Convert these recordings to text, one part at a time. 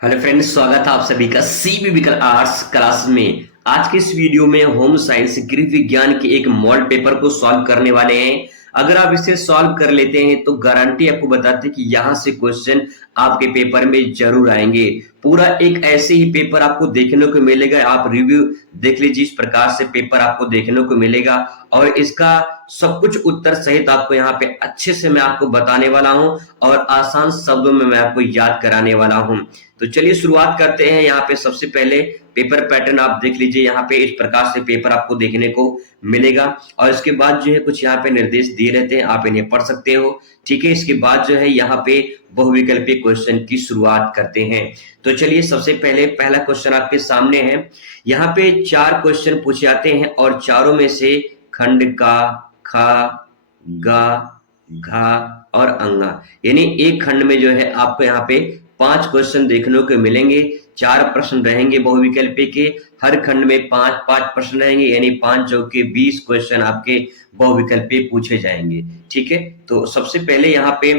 Hello friends, स्वागत है आप सभी का सीबीबीकल आर्ट्स क्लास में। आज के इस वीडियो में होम साइंस गृह विज्ञान के एक मॉडल पेपर को सॉल्व करने वाले हैं। अगर आप इसे सॉल्व कर लेते हैं तो गारंटी आपको बताते हैं कि यहाँ से क्वेश्चन आपके पेपर में जरूर आएंगे। पूरा एक ऐसे ही पेपर आपको देखने को मिलेगा। आप रिव्यू देख लीजिए, इस प्रकार से पेपर आपको देखने को मिलेगा और इसका सब कुछ उत्तर सहित आपको यहाँ पे अच्छे से मैं आपको बताने वाला हूँ और आसान शब्दों में मैं आपको याद कराने वाला हूँ। तो चलिए शुरुआत करते हैं। यहाँ पे सबसे पहले पेपर पैटर्न आप देख लीजिए। यहाँ पे इस प्रकार से पेपर आपको देखने को मिलेगा और इसके बाद जो है कुछ यहाँ पे निर्देश दिए रहते हैं, आप इन्हें पढ़ सकते हो। ठीक है, इसके बाद जो है यहाँ पे बहुविकल्पीय क्वेश्चन की शुरुआत करते हैं। तो चलिए सबसे पहले पहला क्वेश्चन आपके सामने है। यहाँ पे 4 क्वेश्चन पूछे जाते हैं और चारों में से खंड का, खा, गा, घा और अंगा, यानी एक खंड में जो है आपको यहाँ पे 5 क्वेश्चन देखने को मिलेंगे। 4 प्रश्न रहेंगे बहुविकल्पीय के, हर खंड में 5-5 प्रश्न रहेंगे, यानी 5 चौके 20 क्वेश्चन आपके बहुविकल्पीय पूछे जाएंगे। ठीक है, तो सबसे पहले यहाँ पे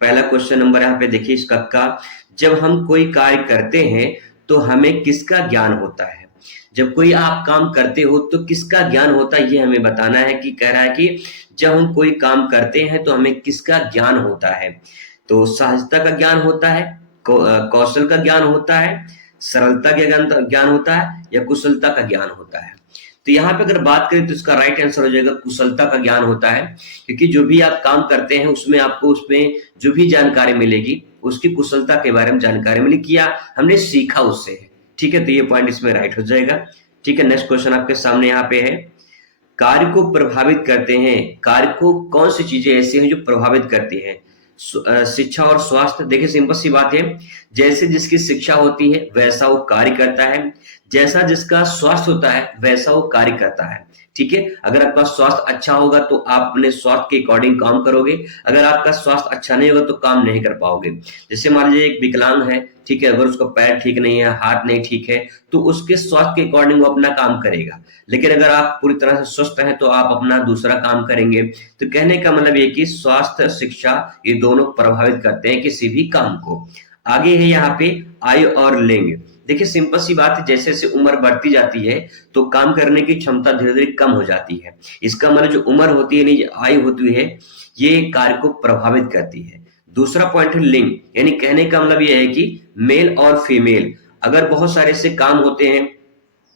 पहला क्वेश्चन नंबर यहाँ पे देखिए इसका का, जब हम कोई कार्य करते हैं तो हमें किसका ज्ञान होता है। जब कोई आप काम करते हो तो किसका ज्ञान होता है, ये हमें बताना है। कि कह रहा है कि जब हम कोई काम करते हैं तो हमें किसका ज्ञान होता है। तो सहजता का ज्ञान होता है, कौशल का ज्ञान होता है, सरलता का ज्ञान होता है या कुशलता का ज्ञान होता है। तो यहाँ पे अगर बात करें तो इसका राइट आंसर हो जाएगा कुशलता का ज्ञान होता है। क्योंकि जो भी आप काम करते हैं उसमें आपको उसमें जो भी जानकारी मिलेगी उसकी कुशलता के बारे में जानकारी मिलेगी, किया हमने सीखा उससे। ठीक है, तो ये पॉइंट इसमें राइट हो जाएगा। ठीक है, नेक्स्ट क्वेश्चन आपके सामने यहाँ पे है, कार्य को प्रभावित करते हैं। कार्य को कौन सी चीजें ऐसी हैं जो प्रभावित करती हैं। शिक्षा और स्वास्थ्य। देखिए सिंपल सी बात है, जैसे जिसकी शिक्षा होती है वैसा वो कार्य करता है, जैसा जिसका स्वास्थ्य होता है वैसा वो कार्य करता है। ठीक है, अगर आपका स्वास्थ्य अच्छा होगा तो आप अपने स्वास्थ्य के अकॉर्डिंग काम करोगे, अगर आपका स्वास्थ्य अच्छा नहीं होगा तो काम नहीं कर पाओगे। जैसे मान लीजिए एक विकलांग है, ठीक है, अगर उसका पैर ठीक नहीं है, हाथ नहीं ठीक है, तो उसके स्वास्थ्य के अकॉर्डिंग वो अपना काम करेगा। लेकिन अगर आप पूरी तरह से स्वस्थ हैं तो आप अपना दूसरा काम करेंगे। तो कहने का मतलब ये कि स्वास्थ्य, शिक्षा, ये दोनों प्रभावित करते हैं किसी भी काम को। आगे है यहाँ पे आयु और लिंग। देखिए सिंपल सी बात है, जैसे जैसे उम्र बढ़ती जाती है तो काम करने की क्षमता धीरे धीरे कम हो जाती है। इसका मतलब जो उम्र होती है, नहीं आयु होती है, ये कार्य को प्रभावित करती है। दूसरा पॉइंट है लिंग, यानी कहने का मतलब ये है कि मेल और फीमेल, अगर बहुत सारे से काम होते हैं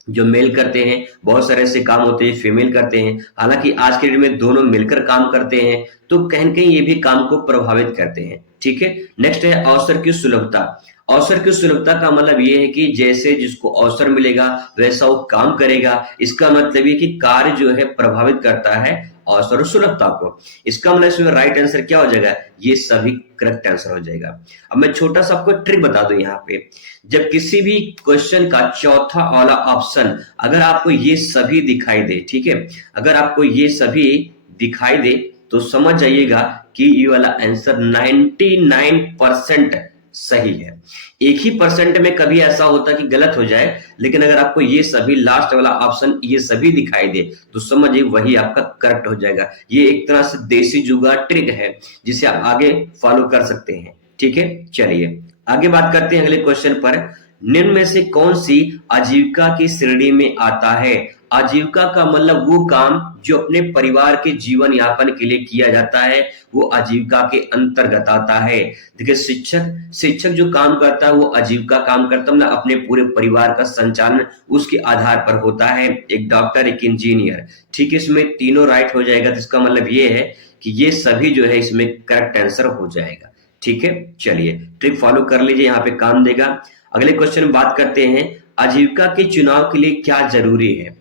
जो मेल करते हैं, बहुत सारे ऐसे काम होते हैं फीमेल करते हैं, हालांकि आज के डेट में दोनों मिलकर काम करते हैं, तो कहीं न कहीं ये भी काम को प्रभावित करते हैं। ठीक है, नेक्स्ट है अवसर की सुलभता। अवसर की सुलभता का मतलब ये है कि जैसे जिसको अवसर मिलेगा वैसा वो काम करेगा। इसका मतलब ये कि कार्य जो है प्रभावित करता है अवसर और सुलभता को। इसका मतलब इसमें राइट आंसर क्या हो जाएगा, ये सभी करेक्ट आंसर हो जाएगा। अब मैं छोटा सा आपको ट्रिक बता दूं यहाँ पे, जब किसी भी क्वेश्चन का चौथा वाला ऑप्शन अगर आपको ये सभी दिखाई दे, ठीक है, अगर आपको ये सभी दिखाई दे तो समझ जाइएगा कि ये वाला आंसर 99% सही है। एक ही परसेंट में कभी ऐसा होता है कि गलत हो जाए, लेकिन अगर आपको ये सभी लास्ट वाला ऑप्शन ये सभी दिखाई दे तो समझिए वही आपका करेक्ट हो जाएगा। ये एक तरह से देसी जुगाड़ ट्रिक है जिसे आप आगे फॉलो कर सकते हैं। ठीक है, चलिए आगे बात करते हैं अगले क्वेश्चन पर। निम्न में से कौन सी आजीविका की श्रेणी में आता है। आजीविका का मतलब वो काम जो अपने परिवार के जीवन यापन के लिए किया जाता है, वो आजीविका के अंतर्गत आता है। देखिए शिक्षक जो काम करता है वो आजीविका काम करता है, मतलब अपने पूरे परिवार का संचालन उसके आधार पर होता है। एक डॉक्टर, एक इंजीनियर। ठीक है, इसमें तीनों राइट हो जाएगा, तो इसका मतलब ये है कि ये सभी जो है इसमें करेक्ट आंसर हो जाएगा। ठीक है, चलिए ट्रिक फॉलो कर लीजिए, यहाँ पे काम देगा। अगले क्वेश्चन में बात करते हैं, आजीविका के चुनाव के लिए क्या जरूरी है।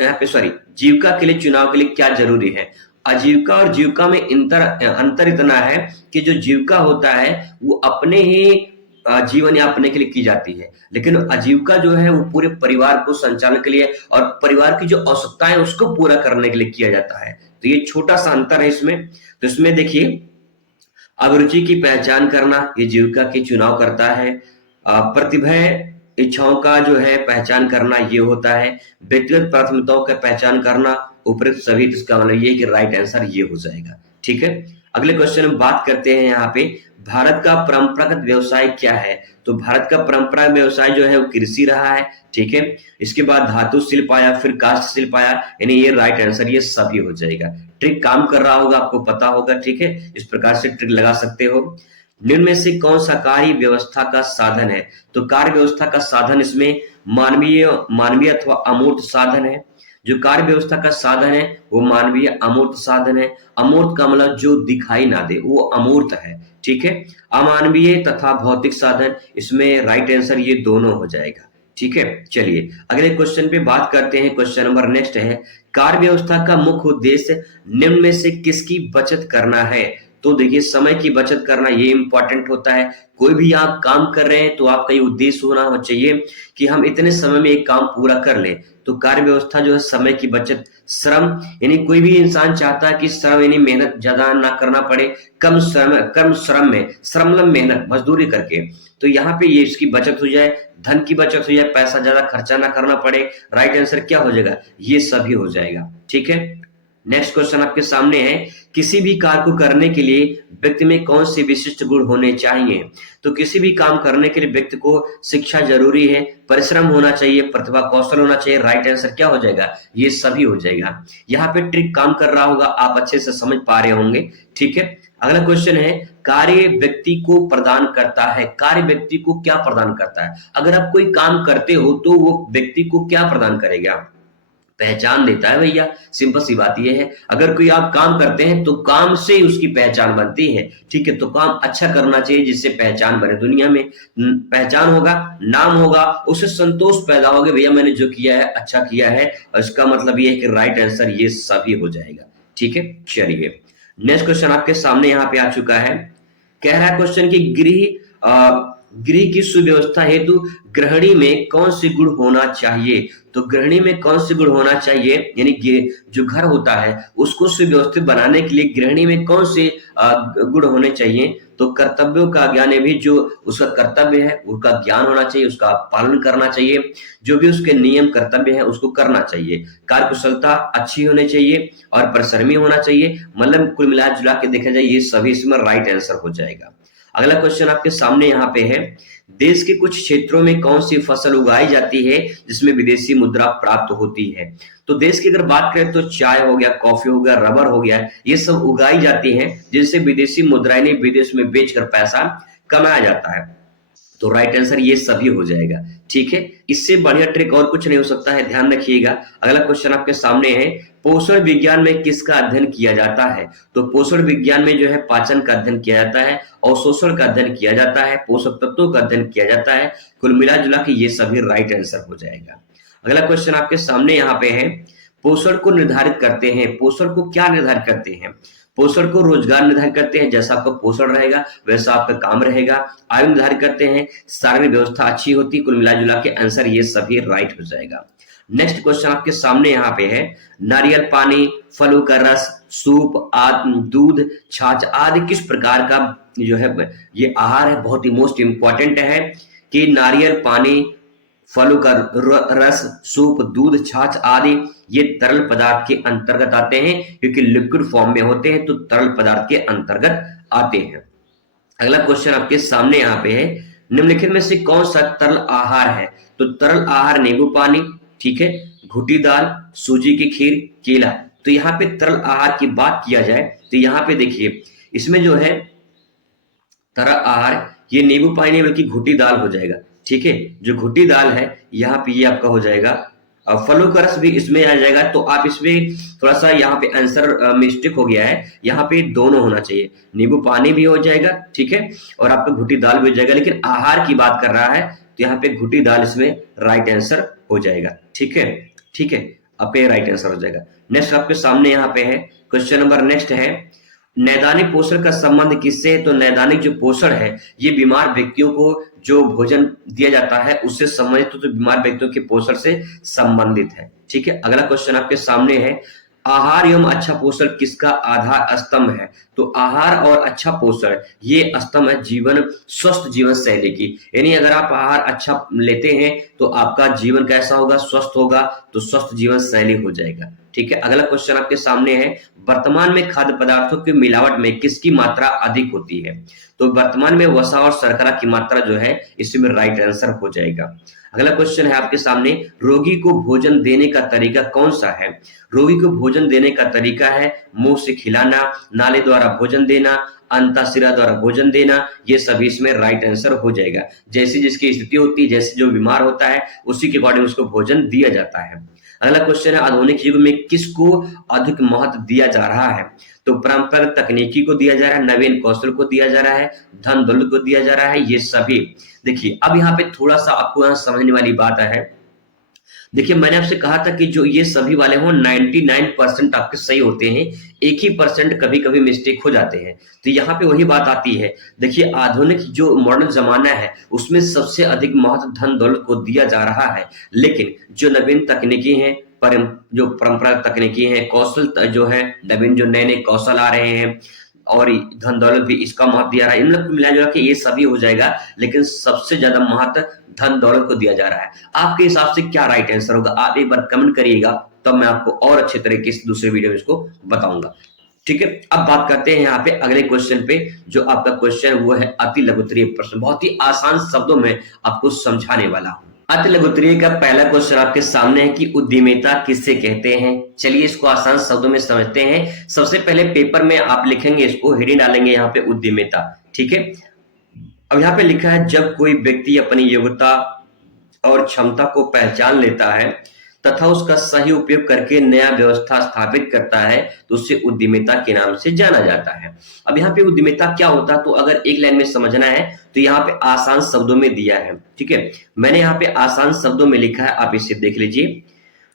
यहाँ पे सॉरी, जीविका के लिए चुनाव के लिए क्या जरूरी है। आजीविका और जीविका में अंतर इतना है कि जो जीविका होता है वो अपने ही जीवन यापन के लिए की जाती है, लेकिन आजीविका जो है वो पूरे परिवार को संचालन के लिए और परिवार की जो आवश्यकताएं उसको पूरा करने के लिए किया जाता है। तो ये छोटा सा अंतर है इसमें। तो इसमें देखिए, अभिरुचि की पहचान करना ये जीविका की चुनाव करता है। प्रतिभा, इच्छाओं का जो है पहचान करना ये होता है। व्यक्तिगत प्राथमिकताओं का पहचान करना, उपरोक्त सभी, इसका मतलब ये कि राइट आंसर ये हो जाएगा। ठीक है, अगले क्वेश्चन में बात करते हैं यहाँ पे भारत का परंपरागत व्यवसाय क्या है? तो भारत का परंपरागत व्यवसाय जो है वो कृषि रहा है, ठीक है। इसके बाद धातु शिल्प आया, फिर काष्ठ शिल्प आया, यानी ये राइट आंसर, ये सभी हो जाएगा। ट्रिक काम कर रहा होगा, आपको पता होगा, ठीक है। इस प्रकार से ट्रिक लगा सकते हो। निम्न में से कौन सा कार्य व्यवस्था का साधन है? तो कार्य व्यवस्था का साधन इसमें मानवीय मानवीय अथवा अमूर्त साधन है। जो कार्य व्यवस्था का साधन है वो मानवीय अमूर्त साधन है। अमूर्त का मतलब जो दिखाई ना दे, वो अमूर्त है, ठीक है। अमानवीय तथा भौतिक साधन, इसमें राइट आंसर ये दोनों हो जाएगा, ठीक है। चलिए अगले क्वेश्चन पे बात करते हैं। क्वेश्चन नंबर नेक्स्ट है, कार्य व्यवस्था का मुख्य उद्देश्य निम्न में से किसकी बचत करना है? तो देखिए समय की बचत करना ये इंपॉर्टेंट होता है। कोई भी आप काम कर रहे हैं तो आपका ये उद्देश्य होना चाहिए कि हम इतने समय में एक काम पूरा कर लें। तो कार्य व्यवस्था जो है समय की बचत, श्रम, यानी कोई भी इंसान चाहता है कि श्रम यानी मेहनत ज्यादा ना करना पड़े, कम श्रम में, श्रमलम मेहनत मजदूरी करके, तो यहाँ पे ये इसकी बचत हो जाए, धन की बचत हो जाए, पैसा ज्यादा खर्चा ना करना पड़े। राइट आंसर क्या हो जाएगा? ये सभी हो जाएगा, ठीक है। नेक्स्ट क्वेश्चन आपके सामने है, किसी भी कार्य को करने के लिए व्यक्ति में कौन से विशिष्ट गुण होने चाहिए? तो किसी भी काम करने के लिए व्यक्ति को शिक्षा जरूरी है, परिश्रम होना चाहिए, प्रतिभा कौशल होना चाहिए। राइट आंसर क्या हो जाएगा? ये सभी हो जाएगा। यहाँ पे ट्रिक काम कर रहा होगा, आप अच्छे से समझ पा रहे होंगे, ठीक है। अगला क्वेश्चन है, कार्य व्यक्ति को प्रदान करता है। कार्य व्यक्ति को क्या प्रदान करता है? अगर आप कोई काम करते हो तो वो व्यक्ति को क्या प्रदान करेगा? पहचान देता है भैया, सिंपल सी बात ये है। अगर कोई आप काम करते हैं तो काम से उसकी पहचान बनती है, ठीक है। तो काम अच्छा करना चाहिए जिससे पहचान बने दुनिया में। पहचान होगा, नाम होगा, उससे संतोष पैदा होगा, भैया मैंने जो किया है अच्छा किया है, और इसका मतलब ये है कि राइट आंसर ये सभी हो जाएगा, ठीक है। चलिए नेक्स्ट क्वेश्चन आपके सामने यहाँ पे आ चुका है। कह रहा है क्वेश्चन की गृह की सुव्यवस्था हेतु गृहिणी में कौन से गुण होना चाहिए? तो गृहिणी में कौन से गुण होना चाहिए, यानी जो घर होता है उसको सुव्यवस्थित बनाने के लिए गृहिणी में कौन से गुण होने चाहिए? तो कर्तव्यों का ज्ञान, भी जो उसका कर्तव्य है उसका ज्ञान होना चाहिए, उसका पालन करना चाहिए, जो भी उसके नियम कर्तव्य है उसको करना चाहिए, कार्यकुशलता अच्छी होनी चाहिए और परिश्रमी होना चाहिए। मतलब कुल मिला जुला के देखा जाए ये सभी इसमें राइट आंसर हो जाएगा। अगला क्वेश्चन आपके सामने यहाँ पे है, देश के कुछ क्षेत्रों में कौन सी फसल उगाई जाती है जिसमें विदेशी मुद्रा प्राप्त होती है? तो देश की अगर बात करें तो चाय हो गया, कॉफी हो गया, रबर हो गया, ये सब उगाई जाती हैं जिनसे विदेशी मुद्राएं विदेश में बेचकर पैसा कमाया जाता है। तो राइट आंसर ये सभी हो जाएगा, ठीक है। इससे बढ़िया ट्रिक और कुछ नहीं हो सकता है, ध्यान रखिएगा। अगला क्वेश्चन आपके सामने है, पोषण विज्ञान में किसका अध्ययन किया जाता है? तो पोषण विज्ञान में जो है पाचन का अध्ययन किया जाता है, अवशोषण का अध्ययन किया जाता है, पोषक तत्वों का अध्ययन किया जाता है। कुल मिला जुला के ये सभी राइट आंसर हो जाएगा। अगला क्वेश्चन आपके सामने यहाँ पे है, पोषण को निर्धारित करते हैं, पोषण को क्या निर्धारित करते हैं? पोषण को रोजगार निर्धारित करते हैं, जैसा आपका पोषण रहेगा वैसा आपका काम रहेगा। आयु निर्धारित करते हैं, शारीरिक व्यवस्था अच्छी होती। कुल मिला जुला के आंसर ये सभी राइट हो जाएगा। नेक्स्ट क्वेश्चन आपके सामने यहाँ पे है, नारियल पानी, फलों का रस, सूप, दूध, छाछ आदि किस प्रकार का जो है ये आहार है? बहुत ही मोस्ट इंपॉर्टेंट है कि नारियल पानी, फलों का रस, सूप, दूध, छाछ आदि ये तरल पदार्थ के अंतर्गत आते हैं, क्योंकि लिक्विड फॉर्म में होते हैं तो तरल पदार्थ के अंतर्गत आते हैं। अगला क्वेश्चन आपके सामने यहाँ पे है, निम्नलिखित में से कौन सा तरल आहार है? तो तरल आहार नींबू पानी, ठीक है, घुटी दाल, सूजी की खीर, केला। तो यहाँ पे तरल आहार की बात किया जाए तो यहाँ पे देखिए इसमें जो है तरल आहार ये नींबू पानी नहीं बल्कि घुटी दाल हो जाएगा, ठीक है। जो घुटी दाल है यहाँ पे ये आपका हो जाएगा। फलों का रस भी इसमें आ जाएगा। तो आप इसमें थोड़ा सा यहाँ पे आंसर मिस्टेक हो गया है, यहाँ पे दोनों होना चाहिए, नींबू पानी भी हो जाएगा, ठीक है, और आपका घुटी दाल भी हो जाएगा। लेकिन आहार की बात कर रहा है तो यहाँ पे घुटी दाल इसमें राइट आंसर हो जाएगा, ठीक है, ठीक है, आपका राइट आंसर हो जाएगा। नेक्स्ट आपके सामने यहाँ पे है क्वेश्चन नंबर नेक्स्ट है, नैदानिक पोषण का संबंध किससे है? तो नैदानिक जो पोषण है ये बीमार व्यक्तियों को जो भोजन दिया जाता है उससे संबंधित, तो बीमार व्यक्तियों के पोषण से संबंधित है, ठीक है। अगला क्वेश्चन आपके सामने है, आहार एवं अच्छा पोषण किसका आधार स्तंभ है? तो आहार और अच्छा पोषण ये स्तंभ है जीवन, स्वस्थ जीवन शैली की। यानी अगर आप आहार अच्छा लेते हैं तो आपका जीवन कैसा होगा? स्वस्थ होगा, तो स्वस्थ जीवन शैली हो जाएगा। ठीक है, अगला क्वेश्चन आपके सामने है, वर्तमान में खाद्य पदार्थों की मिलावट में किसकी मात्रा अधिक होती है? तो वर्तमान में वसा और शर्करा की मात्रा जो है इसमें राइट आंसर हो जाएगा। अगला क्वेश्चन है आपके सामने, रोगी को भोजन देने का तरीका कौन सा है? रोगी को भोजन देने का तरीका है मुंह से खिलाना, नाली द्वारा भोजन देना, अंतःशिरा द्वारा भोजन देना, ये सभी इसमें राइट आंसर हो जाएगा। जैसी जिसकी स्थिति होती है, जैसे जो बीमार होता है उसी के अकॉर्डिंग उसको भोजन दिया जाता है। अगला क्वेश्चन है, आधुनिक युग में किसको अधिक महत्व दिया जा रहा है? तो परंपरागत तकनीकी को दिया जा रहा है, नवीन कौशल को दिया जा रहा है, धन दौलत को दिया जा रहा है, ये सभी। देखिए अब यहाँ पे थोड़ा सा आपको यहाँ समझने वाली बात है। देखिए मैंने आपसे कहा था कि जो ये सभी वाले हों 99% आपके सही होते हैं, 1% कभी कभी मिस्टेक हो जाते हैं। तो यहाँ पे वही बात आती है। देखिए आधुनिक जो मॉडर्न जमाना है उसमें सबसे अधिक महत्व धन दौलत को दिया जा रहा है, लेकिन जो नवीन तकनीकी हैं, जो परंपरागत तकनीकी हैं, कौशल जो है नवीन, जो नए नए कौशल आ रहे हैं और धन दौलत भी इसका महत्व दिया रहा है, इन लोग को मिला जुला के ये सभी हो जाएगा, लेकिन सबसे ज्यादा महत्व धन दौलत को दिया जा रहा है। आपके हिसाब से क्या राइट आंसर होगा? आप एक बार कमेंट करिएगा, तब मैं आपको और अच्छे तरीके से दूसरे वीडियो में इसको बताऊंगा। ठीक है, अब बात करते हैं यहाँ पे अगले क्वेश्चन पे। जो आपका क्वेश्चन वो है अति लघुत्तरीय प्रश्न, बहुत ही आसान शब्दों में आपको समझाने वाला हूं। अति लघुत्तरीय का पहला क्वेश्चन आपके सामने है कि उद्यमिता किसे कहते हैं? चलिए इसको आसान शब्दों में समझते हैं। सबसे पहले पेपर में आप लिखेंगे, इसको हेडिंग डालेंगे यहाँ पे उद्यमिता। ठीक है, अब यहाँ पे लिखा है, जब कोई व्यक्ति अपनी योग्यता और क्षमता को पहचान लेता है तथा उसका सही उपयोग करके नया व्यवस्था स्थापित करता है तो उसे उद्यमिता के नाम से जाना जाता है। अब यहाँ पे उद्यमिता क्या होता है, तो अगर एक लाइन में समझना है तो यहाँ पे आसान शब्दों में दिया है। ठीक है, मैंने यहाँ पे आसान शब्दों में लिखा है, आप इसे देख लीजिए।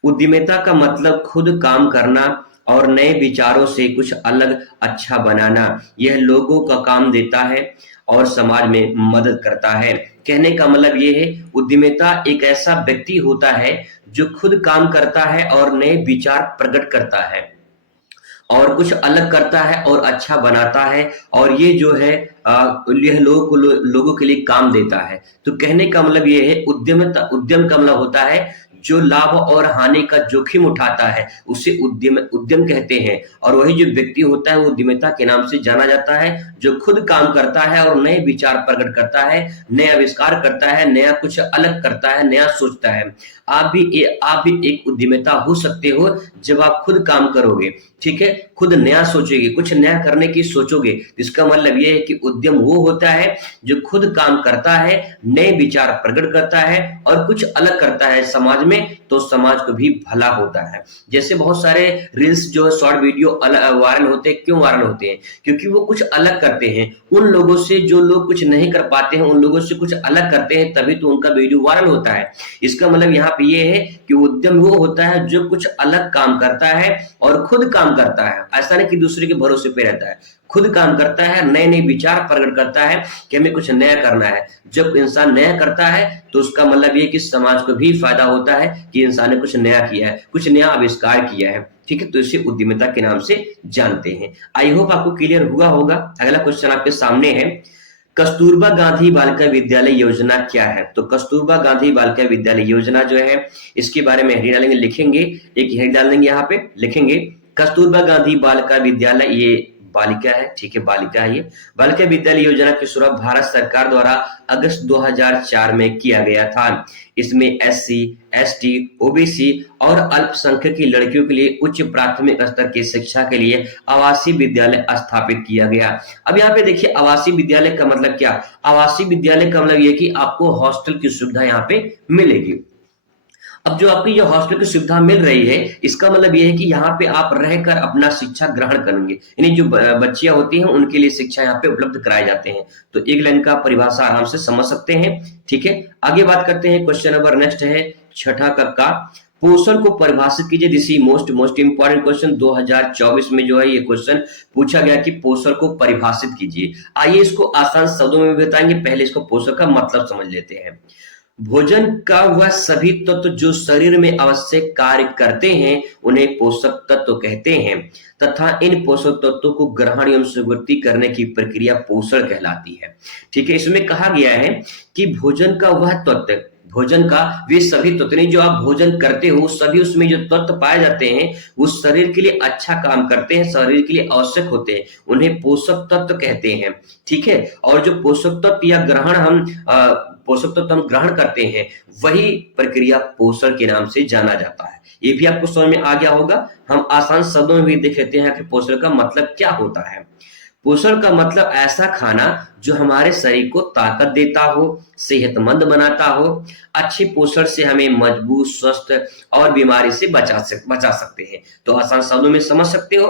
उद्यमिता का मतलब खुद काम करना और नए विचारों से कुछ अलग अच्छा बनाना। यह लोगों का काम देता है और समाज में मदद करता है। कहने का मतलब ये है, उद्यमिता एक ऐसा व्यक्ति होता है जो खुद काम करता है और नए विचार प्रकट करता है और कुछ अलग करता है और अच्छा बनाता है, और ये जो है यह लोगों के लिए काम देता है। तो कहने का मतलब ये है, उद्यम का मतलब होता है जो लाभ और हानि का जोखिम उठाता है, उसे उद्यम कहते हैं। और वही जो व्यक्ति होता है वो उद्यमिता के नाम से जाना जाता है, जो खुद काम करता है और नए विचार प्रकट करता है, नए आविष्कार करता है, नया कुछ अलग करता है, नया सोचता है। आप भी एक उद्यमिता हो सकते हो जब आप खुद काम करोगे। ठीक है, खुद नया सोचोगे, कुछ नया करने की सोचोगे। इसका मतलब ये है कि उद्यम वो होता है जो खुद काम करता है, नए विचार प्रकट करता है और कुछ अलग करता है समाज में, तो समाज को भी भला होता है। जैसे बहुत सारे रील्स जो शॉर्ट वीडियो वायरल होते हैं, क्यों वायरल होते हैं? क्योंकि वो कुछ अलग करते हैं उन लोगों से, जो लोग कुछ नहीं कर पाते हैं उन लोगों से कुछ अलग करते हैं, तभी तो उनका वीडियो वायरल होता है। इसका मतलब यहाँ पे ये है कि उद्यम वो होता है जो कुछ अलग काम करता है और खुद काम करता है। ऐसा नहीं कि दूसरे के भरोसे पे रहता है, खुद काम करता है, नए नए विचार प्रकट करता है कि हमें कुछ नया करना है। जब इंसान नया करता है तो उसका मतलब ये कि समाज को भी फायदा होता है कि इंसान ने कुछ नया किया है, कुछ नया आविष्कार किया है। ठीक है, तो इसे उद्यमिता के नाम से जानते हैं। आई होप आपको क्लियर हुआ होगा। अगला क्वेश्चन आपके सामने है, कस्तूरबा गांधी बालिका विद्यालय योजना क्या है? तो कस्तूरबा गांधी बालिका विद्यालय योजना जो है इसके बारे में हेडिंग डालेंगे, लिखेंगे, एक हेडिंग डाल देंगे, यहाँ पे लिखेंगे कस्तूरबा गांधी बालिका विद्यालय, ये बालिका है। ठीक है, बालिका है। ये बालिका विद्यालय योजना की शुरुआत भारत सरकार द्वारा अगस्त 2004 में किया गया था। इसमें एससी, एसटी, ओबीसी और अल्पसंख्यक की लड़कियों के लिए उच्च प्राथमिक स्तर की शिक्षा के लिए आवासीय विद्यालय स्थापित किया गया। अब यहाँ पे देखिए, आवासीय विद्यालय का मतलब क्या? आवासीय विद्यालय का मतलब ये कि आपको हॉस्टल की सुविधा यहाँ पे मिलेगी। अब जो आपकी जो हॉस्टल की सुविधा मिल रही है, इसका मतलब ये है कि यहाँ पे आप रहकर अपना शिक्षा ग्रहण करेंगे, यानी जो बच्चियां होती हैं उनके लिए शिक्षा यहाँ पे उपलब्ध कराए जाते हैं। तो एक लाइन का परिभाषा आराम से समझ सकते हैं। ठीक है, आगे बात करते हैं। क्वेश्चन नंबर नेक्स्ट है छठा का, पोषण को परिभाषित कीजिए। This is most important question. 2024 में जो है ये क्वेश्चन पूछा गया कि पोषण को परिभाषित कीजिए। आइए इसको आसान शब्दों में बताएंगे, पहले इसको पोषण का मतलब समझ लेते हैं। भोजन का वह सभी तत्व जो शरीर में आवश्यक कार्य करते हैं उन्हें पोषक तत्व कहते हैं तथा इन पोषक तत्वों को ग्रहण एवं स्वीकृति करने की प्रक्रिया पोषण कहलाती है। ठीक है, इसमें कहा गया है कि भोजन का वह तत्व, भोजन का वे सभी तत्व नहीं जो आप भोजन करते हो सभी उसमें जो तत्व पाए जाते हैं वो शरीर के लिए अच्छा काम करते हैं, शरीर के लिए आवश्यक होते हैं, उन्हें पोषक तत्व कहते हैं। ठीक है, और जो पोषक तत्व या ग्रहण हम पोषक तत्व हम ग्रहण करते हैं वही प्रक्रिया पोषण के नाम से जाना जाता है। ये भी आपको समझ में आ गया होगा। हम आसान शब्दों में भी देख लेते हैं कि पोषण का मतलब क्या होता है। पोषण का मतलब ऐसा खाना जो हमारे शरीर को ताकत देता हो, सेहतमंद बनाता हो। अच्छे पोषण से हमें मजबूत, स्वस्थ और बीमारी से बचा सकते हैं। तो आसान शब्दों में समझ सकते हो।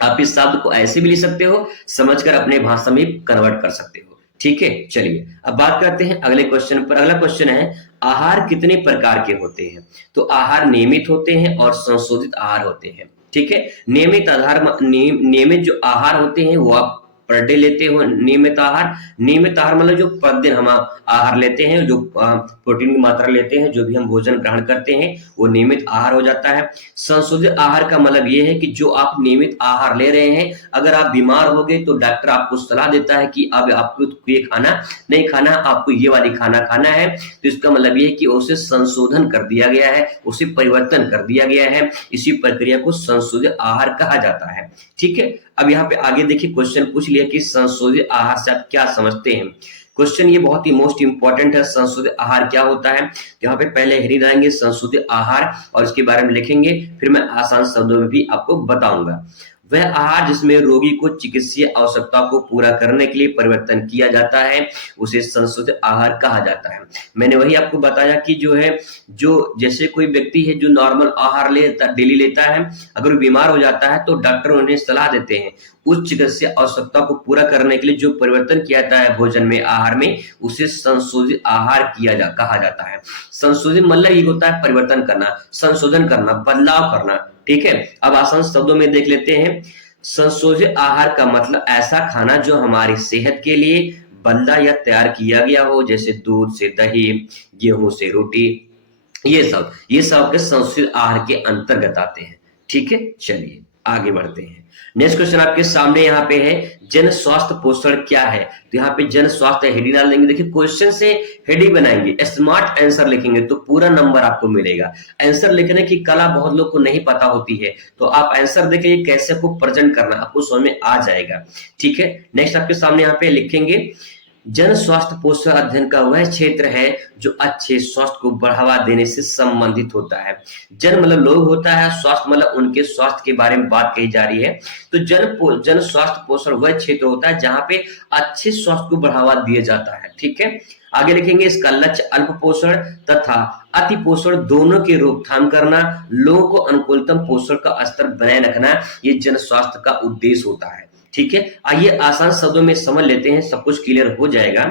आप इस शब्द को ऐसे भी लिख सकते हो, समझकर अपने भाषा में कन्वर्ट कर सकते हो। ठीक है, चलिए अब बात करते हैं अगले क्वेश्चन पर। अगला क्वेश्चन है आहार कितने प्रकार के होते हैं? तो आहार नियमित होते हैं और संशोधित आहार होते हैं। ठीक है, नियमित जो आहार होते हैं वो आप पर डे लेते हो। नियमित आहार मतलब जो प्रतिदिन हम आहार लेते हैं, जो प्रोटीन की मात्रा लेते हैं, जो भी हम भोजन ग्रहण करते हैं वो नियमित आहार हो जाता है। संशोधित आहार का मतलब ये है कि जो आप नियमित आहार ले रहे हैं, अगर आप बीमार हो गए तो डॉक्टर आपको सलाह देता है कि अब आपको ये खाना नहीं खाना, आपको ये वाली खाना खाना है। तो इसका मतलब ये है कि उसे संशोधन कर दिया गया है, उसे परिवर्तन कर दिया गया है। इसी प्रक्रिया को संशोधित आहार कहा जाता है। ठीक है, अब यहाँ पे आगे देखिए क्वेश्चन पूछ लिया कि संशोधित आहार से आप क्या समझते हैं। क्वेश्चन ये बहुत ही मोस्ट इंपॉर्टेंट है। संशोधित आहार क्या होता है? यहाँ पे पहले हेडिंग डालेंगे संशोधित आहार और इसके बारे में लिखेंगे, फिर मैं आसान शब्दों में भी आपको बताऊंगा। वह आहार जिसमें रोगी को चिकित्सीय आवश्यकता को पूरा करने के लिए परिवर्तन किया जाता है उसे संशोधित आहार कहा जाता है। मैंने वही आपको बताया कि जो है, जो जैसे कोई व्यक्ति है जो नॉर्मल आहार डेली लेता है, अगर वो बीमार हो जाता है तो डॉक्टर उन्हें सलाह देते हैं उस चिकित्सीय आवश्यकता को पूरा करने के लिए जो परिवर्तन किया जाता है भोजन में, आहार में, उसे संशोधित आहार कहा जाता है। संशोधित मतलब ये होता है परिवर्तन करना, संशोधन करना, बदलाव करना। ठीक है, अब आसान शब्दों में देख लेते हैं। संशोधित आहार का मतलब ऐसा खाना जो हमारी सेहत के लिए बदला या तैयार किया गया हो, जैसे दूध से दही, गेहूं से रोटी, ये सब के संशोधित आहार के अंतर्गत आते हैं। ठीक है, चलिए आगे बढ़ते हैं। नेक्स्ट क्वेश्चन आपके सामने यहाँ पे है जन स्वास्थ्य पोषण क्या है? तो यहाँ पे जन स्वास्थ्य हेडिंग डाल देंगे। देखिए क्वेश्चन से हेडिंग बनाएंगे, स्मार्ट आंसर लिखेंगे तो पूरा नंबर आपको मिलेगा। आंसर लिखने की कला बहुत लोग को नहीं पता होती है, तो आप आंसर देखिए कैसे को प्रेजेंट करना आपको समझ में आ जाएगा। ठीक है, नेक्स्ट आपके सामने यहाँ पे लिखेंगे जन स्वास्थ्य पोषण अध्ययन का वह क्षेत्र है जो अच्छे स्वास्थ्य को बढ़ावा देने से संबंधित होता है। जन मतलब लोग होता है, स्वास्थ्य मतलब उनके स्वास्थ्य के बारे में बात कही जा रही है। तो जन स्वास्थ्य पोषण वह क्षेत्र होता है जहां पे अच्छे स्वास्थ्य को बढ़ावा दिया जाता है। ठीक है, आगे लिखेंगे इसका लक्ष्य अल्प पोषण तथा अति पोषण दोनों की रोकथाम करना, लोगों को अनुकूलतम पोषण का स्तर बनाए रखना, ये जन स्वास्थ्य का उद्देश्य होता है। ठीक है, आइए आसान शब्दों में समझ लेते हैं, सब कुछ क्लियर हो जाएगा।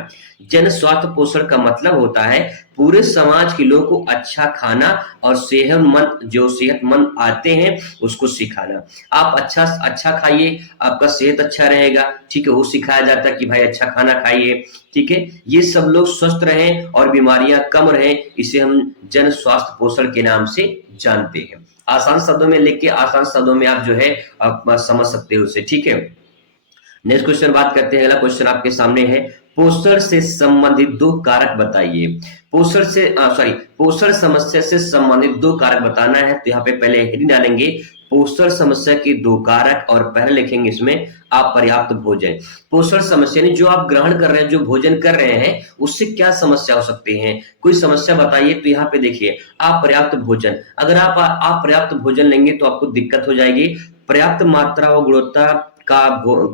जन स्वास्थ्य पोषण का मतलब होता है पूरे समाज के लोगों को अच्छा खाना और सेहतमंद आते हैं उसको सिखाना। आप अच्छा खाइए, आपका सेहत अच्छा रहेगा। ठीक है, वो सिखाया जाता है कि भाई अच्छा खाना खाइए। ठीक है, ये सब लोग स्वस्थ रहें और बीमारियां कम रहें, इसे हम जन स्वास्थ्य पोषण के नाम से जानते हैं। आसान शब्दों में लिख के आसान शब्दों में आप जो है आप समझ सकते हो उसे। ठीक है, नेक्स्ट क्वेश्चन बात करते हैं। अगला क्वेश्चन आपके सामने है पोषण से संबंधित दो कारक बताइए। पोषण समस्या से संबंधित दो कारक बताना है। तो यहाँ पे पहले हेडिंग डालेंगे पोषण समस्या के दो कारक और पहले लिखेंगे इसमें अपर्याप्त भोजन। पोषण समस्या यानी जो आप ग्रहण कर रहे हैं, जो भोजन कर रहे हैं, उससे क्या समस्या हो सकती है, कोई समस्या बताइए। तो यहाँ पे देखिए अपर्याप्त भोजन, अगर आप अपर्याप्त भोजन लेंगे तो आपको दिक्कत हो जाएगी। पर्याप्त मात्रा और गुणवत्ता का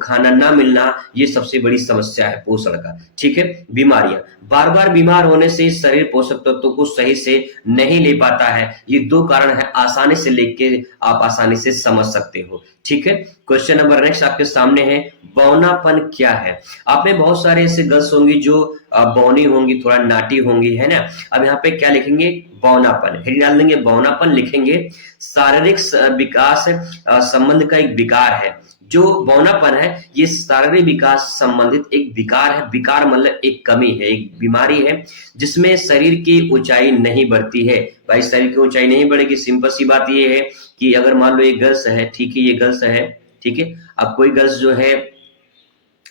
खाना ना मिलना, ये सबसे बड़ी समस्या है पोषण का। ठीक है, बीमारियां, बार बार बीमार होने से शरीर पोषक तत्वों को सही से नहीं ले पाता है। ये दो कारण है, आसानी से लेके आप आसानी से समझ सकते हो। ठीक है, क्वेश्चन नंबर नेक्स्ट आपके सामने है बौनापन क्या है। आप में बहुत सारे ऐसे गर्ल्स होंगी जो बौनी होंगी, थोड़ा नाटी होंगी, है ना। अब यहाँ पे क्या लिखेंगे, बौनापन, हेडिंग डाल देंगे बौनापन, लिखेंगे शारीरिक विकास संबंध का एक विकार है जो बौनापन है ये शारीरिक विकास संबंधित एक विकार है। विकार मतलब एक कमी है, एक बीमारी है जिसमें शरीर की ऊंचाई नहीं बढ़ती है। भाई शरीर की ऊंचाई नहीं बढ़ेगी, सिंपल सी बात ये है कि अगर मान लो ये गर्ल्स है, ठीक है, ये गर्ल्स है, ठीक है, अब कोई गर्ल्स जो है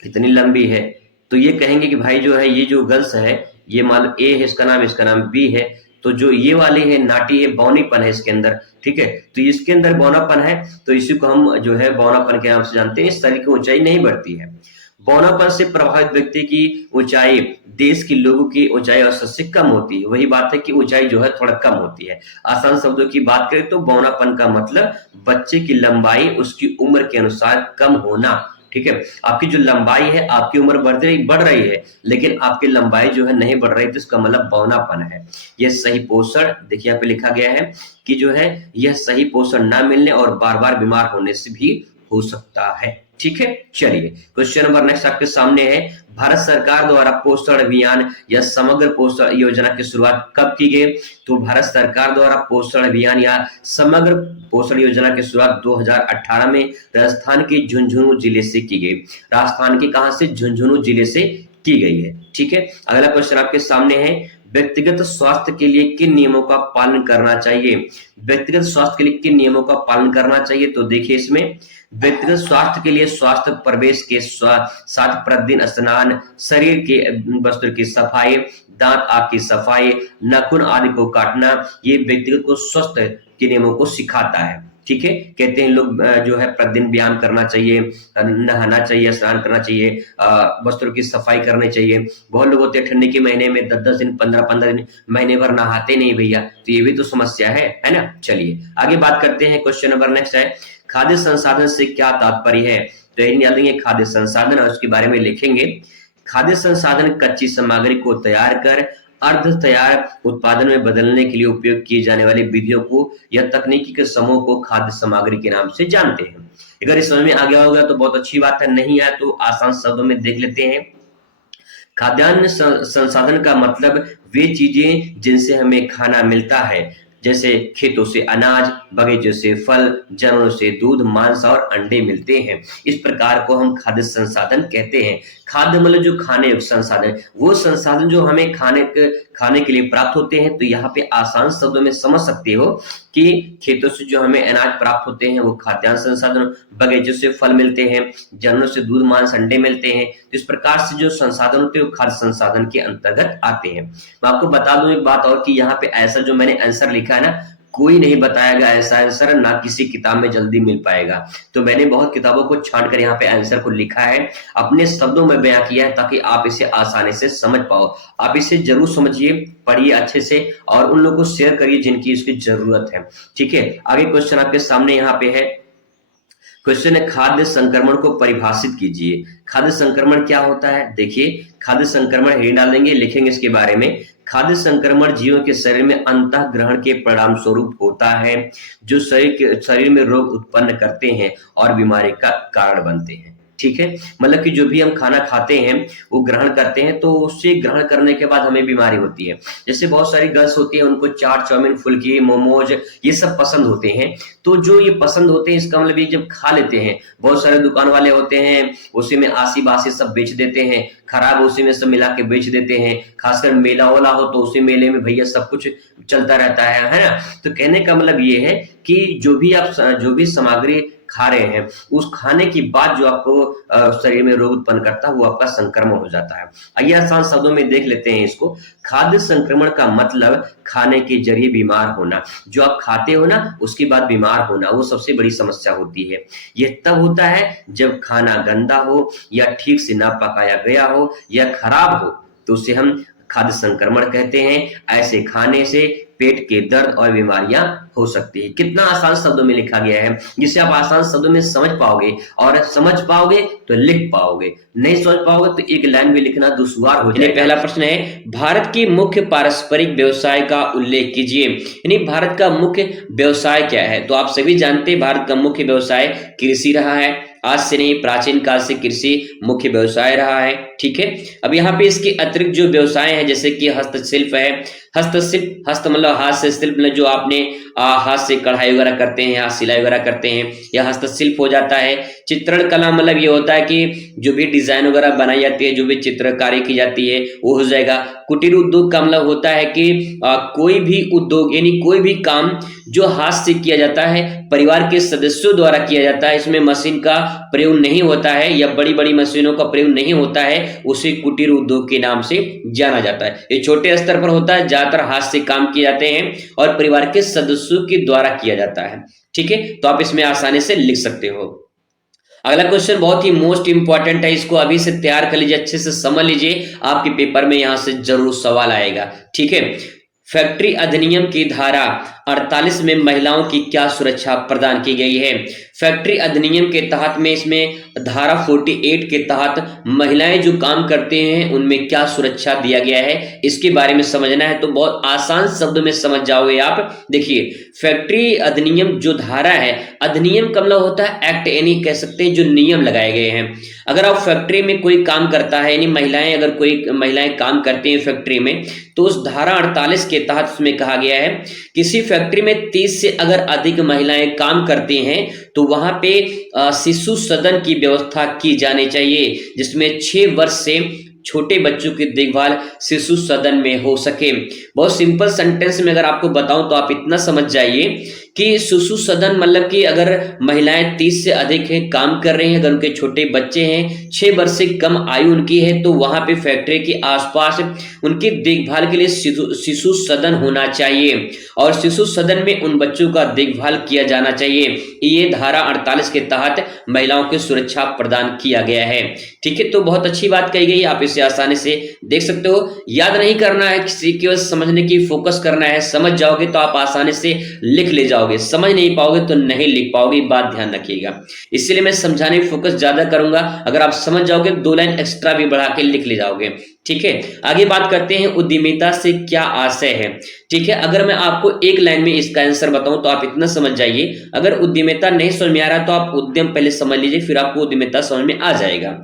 इतनी लंबी है तो ये कहेंगे कि भाई जो है ये जो गर्ल्स है, ये मान लो ए है, इसका नाम बी है, तो जो ये वाली है नाटी है, बौनीपन है इसके अंदर, ठीक है, तो इसके अंदर बौनापन है, तो इसी को हम जो है बौनापन के नाम से जानते हैं। शरीर की ऊंचाई नहीं बढ़ती है। बौनापन से प्रभावित व्यक्ति की ऊंचाई देश के लोगों की ऊंचाई औसत से कम होती है। वही बात है कि ऊंचाई जो है थोड़ा कम होती है। आसान शब्दों की बात करें तो बौनापन का मतलब बच्चे की लंबाई उसकी उम्र के अनुसार कम होना, ठीक है। आपकी जो लंबाई है, आपकी उम्र बढ़ रही है लेकिन आपकी लंबाई जो है नहीं बढ़ रही, तो इसका मतलब बौनापन है। यह सही पोषण, देखिए यहाँ पे लिखा गया है कि जो है यह सही पोषण ना मिलने और बार बार बीमार होने से भी हो सकता है, ठीक है। चलिए क्वेश्चन नंबर नेक्स्ट आपके सामने है, भारत सरकार द्वारा पोषण अभियान या समग्र पोषण योजना की शुरुआत कब की गई? तो भारत सरकार द्वारा पोषण अभियान या समग्र पोषण योजना की शुरुआत 2018 में राजस्थान के झुंझुनू जिले से की गई। राजस्थान के कहां से? झुंझुनू जिले से की गई है, ठीक है। अगला क्वेश्चन आपके सामने है, व्यक्तिगत स्वास्थ्य के लिए किन नियमों का पालन करना चाहिए? व्यक्तिगत स्वास्थ्य के लिए किन नियमों का पालन करना चाहिए? तो देखिए इसमें व्यक्तिगत स्वास्थ्य के लिए स्वास्थ्य प्रवेश के साथ प्रतिदिन स्नान, शरीर के वस्त्र की सफाई, दांत आंख की सफाई, नाखून आदि को काटना, ये व्यक्तिगत को स्वस्थ के नियमों को सिखाता है, ठीक है। कहते हैं लोग जो है प्रतिदिन व्यायाम करना चाहिए, नहाना चाहिए, स्नान करना चाहिए, वस्त्रों की सफाई करनी चाहिए। बहुत लोग होते हैं ठंडी के महीने में 10-10 दिन, 15-15 दिन, महीने भर नहाते नहीं भैया, तो ये भी तो समस्या है ना। चलिए आगे बात करते हैं। क्वेश्चन नंबर नेक्स्ट है, खाद्य संसाधन से क्या तात्पर्य है? तो यही निकाल देंगे खाद्य संसाधन और उसके बारे में लिखेंगे। खाद्य संसाधन कच्ची सामग्री को तैयार कर अर्ध तैयार उत्पादन में बदलने के लिए उपयोग किए जाने वाली विधियों को या तकनीकी के समूह को खाद्य सामग्री के नाम से जानते हैं। अगर इस समझ में आ गया होगा तो बहुत अच्छी बात है, नहीं आया तो आसान शब्दों में देख लेते हैं। खाद्यान्न संसाधन का मतलब वे चीजें जिनसे हमें खाना मिलता है, जैसे खेतों से अनाज, बगीचों से फल, जानवरों से दूध, मांस और अंडे मिलते हैं। इस प्रकार को हम खाद्य संसाधन कहते हैं। खाद्य मतलब जो खाने योग्य संसाधन, वो संसाधन जो हमें खाने के लिए प्राप्त होते हैं। तो यहाँ पे आसान शब्दों में समझ सकते हो कि खेतों से जो हमें अनाज प्राप्त होते हैं वो खाद्यान्न संसाधन, बगीचों से फल मिलते हैं, जानवरों से दूध, मांस, अंडे मिलते हैं। इस प्रकार से जो संसाधन होते हैं वो खाद्य संसाधन के अंतर्गत आते हैं। मैं आपको बता दूं एक बात और कि यहाँ पे ऐसा जो मैंने आंसर लिखा है ना, कोई नहीं बताएगा ऐसा आंसर, ना किसी किताब में जल्दी मिल पाएगा। तो मैंने बहुत किताबों को छांट कर यहाँ पे आंसर को लिखा है, अपने शब्दों में बयां किया है ताकि आप इसे आसानी से समझ पाओ। आप इसे जरूर समझिए, पढ़िए अच्छे से और उन लोगों को शेयर करिए जिनकी इसकी जरूरत है, ठीक है। आगे क्वेश्चन आपके सामने यहाँ पे है, क्वेश्चन है खाद्य संक्रमण को परिभाषित कीजिए। खाद्य संक्रमण क्या होता है? देखिए खाद्य संक्रमण हेडिंग डाल देंगे, लिखेंगे इसके बारे में। खाद्य संक्रमण जीवों के शरीर में अंतः ग्रहण के परिणाम स्वरूप होता है जो शरीर में रोग उत्पन्न करते हैं और बीमारी का कारण बनते हैं, ठीक है। मतलब कि जो भी हम खाना खाते हैं वो ग्रहण करते हैं तो उससे ग्रहण करने के बाद हमें बीमारी होती है। जैसे बहुत सारी गर्ल्स होती है, उनको चाट, चाउमीन, फुल्की, मोमोज ये सब पसंद होते हैं। तो जो ये पसंद होते हैं इसका मतलब ये जब खा लेते हैं, बहुत सारे दुकान वाले होते हैं उसी में आसी बासी सब बेच देते हैं, खराब उसी में सब मिला के बेच देते हैं। खासकर मेला वाला हो तो उसी मेले में भैया सब कुछ चलता रहता है ना। तो कहने का मतलब ये है कि जो भी सामग्री खा रहे हैं उस खाने की बाद जो आपको शरीर में रोग उत्पन्न करता है वो आपका संक्रमण हो जाता है। आइए आसान शब्दों में देख लेते हैं इसको। खाद्य संक्रमण का मतलब खाने के जरिए बीमार होना। जो आप खाते हो ना उसके बाद बीमार होना, वो सबसे बड़ी समस्या होती है। यह तब होता है जब खाना गंदा हो या ठीक से ना पकाया गया हो या खराब हो, तो उसे हम खाद्य संक्रमण कहते हैं। ऐसे खाने से पेट के दर्द और बीमारियां हो सकती है। कितना आसान शब्दों में लिखा गया है, जिसे आप आसान शब्दों में समझ पाओगे और समझ पाओगे तो लिख पाओगे, नहीं समझ पाओगे तो एक लाइन में लिखना दुश्वार हो जाएगा। पहला प्रश्न है, भारत की मुख्य पारस्परिक व्यवसाय का उल्लेख कीजिए। यानी भारत का मुख्य व्यवसाय क्या है? तो आप सभी जानते हैं भारत का मुख्य व्यवसाय कृषि रहा है, आज से नहीं, प्राचीन काल से कृषि मुख्य व्यवसाय रहा है। ठीक है, अब यहाँ पे इसके अतिरिक्त जो व्यवसाय है जैसे कि हस्तशिल्प है, हस्तशिल्प, हस्त मतलब हाथ से, शिल्प मतलब जो आपने हाथ से कढ़ाई वगैरह करते हैं, हाथ सिलाई वगैरह करते हैं, यह हस्तशिल्प हो जाता है। चित्रण कला मतलब ये होता है कि जो भी डिजाइन वगैरह बनाई जाती है, जो भी चित्रकारी की जाती है वो हो जाएगा। कुटीर उद्योग का मतलब होता है कि कोई भी उद्योग यानी कोई भी काम जो हाथ से किया जाता है, परिवार के सदस्यों द्वारा किया जाता है, इसमें मशीन का प्रयोग नहीं होता है या बड़ी बड़ी मशीनों का प्रयोग नहीं होता है, उसे कुटीर उद्योग के नाम से जाना जाता है। ये छोटे स्तर पर होता है, ज्यादातर हाथ से काम किए जाते हैं और परिवार के सदस्यों के द्वारा किया जाता है। ठीक है, तो आप इसमें आसानी से लिख सकते हो। अगला क्वेश्चन बहुत ही मोस्ट इंपॉर्टेंट है, इसको अभी से तैयार कर लीजिए, अच्छे से समझ लीजिए, आपके पेपर में यहां से जरूर सवाल आएगा। ठीक है, फैक्ट्री अधिनियम की धारा 48 में महिलाओं की क्या सुरक्षा प्रदान की गई है? फैक्ट्री अधिनियम के तहत में इसमें धारा 48 के तहत महिलाएं जो काम करते हैं उनमें क्या सुरक्षा दिया गया है, इसके बारे में समझना है। तो बहुत आसान शब्दों में समझ जाओगे आप। देखिए, फैक्ट्री अधिनियम जो धारा है, अधिनियम का मतलब होता है एक्ट, यानी कह सकते हैं जो नियम लगाए गए हैं। अगर आप फैक्ट्री में कोई काम करता है, यानी महिलाएं, अगर कोई महिलाएं काम करती हैं फैक्ट्री में, तो उस धारा 48 के तहत उसमें कहा गया है किसी फैक्ट्री में 30 से अगर अधिक महिलाएं काम करती हैं तो वहां पे शिशु सदन की व्यवस्था की जानी चाहिए, जिसमें 6 वर्ष से छोटे बच्चों की देखभाल शिशु सदन में हो सके। बहुत सिंपल सेंटेंस में अगर आपको बताऊं तो आप इतना समझ जाइए कि शिशु सदन मतलब कि अगर महिलाएं 30 से अधिक हैं, काम कर रही हैं, अगर उनके छोटे बच्चे हैं, 6 वर्ष से कम आयु उनकी है, तो वहां पे फैक्ट्री के आसपास उनकी देखभाल के लिए शिशु सदन होना चाहिए और शिशु सदन में उन बच्चों का देखभाल किया जाना चाहिए। ये धारा 48 के तहत महिलाओं की सुरक्षा प्रदान किया गया है। ठीक है, तो बहुत अच्छी बात कही गई, आप इसे आसानी से देख सकते हो। याद नहीं करना है, केवल समझने की फोकस करना है। समझ जाओगे तो आप आसानी से लिख ले जाओगे, समझ नहीं पाओगे तो नहीं लिख पाओगे, बात ध्यान रखिएगा। इसलिए मैं समझाने की फोकस ज्यादा करूंगा, अगर आप समझ जाओगे 2 लाइन एक्स्ट्रा भी बढ़ा के लिख ले जाओगे। ठीक है, आगे बात करते हैं उद्यमिता से क्या आशय है। ठीक है, अगर मैं आपको 1 लाइन में इसका आंसर बताऊं तो आप इतना समझ जाइए, अगर उद्यमिता नहीं समझ में आ रहा तो आप उद्यम पहले समझ लीजिए, फिर आपको उद्यमिता समझ में आ जाएगा।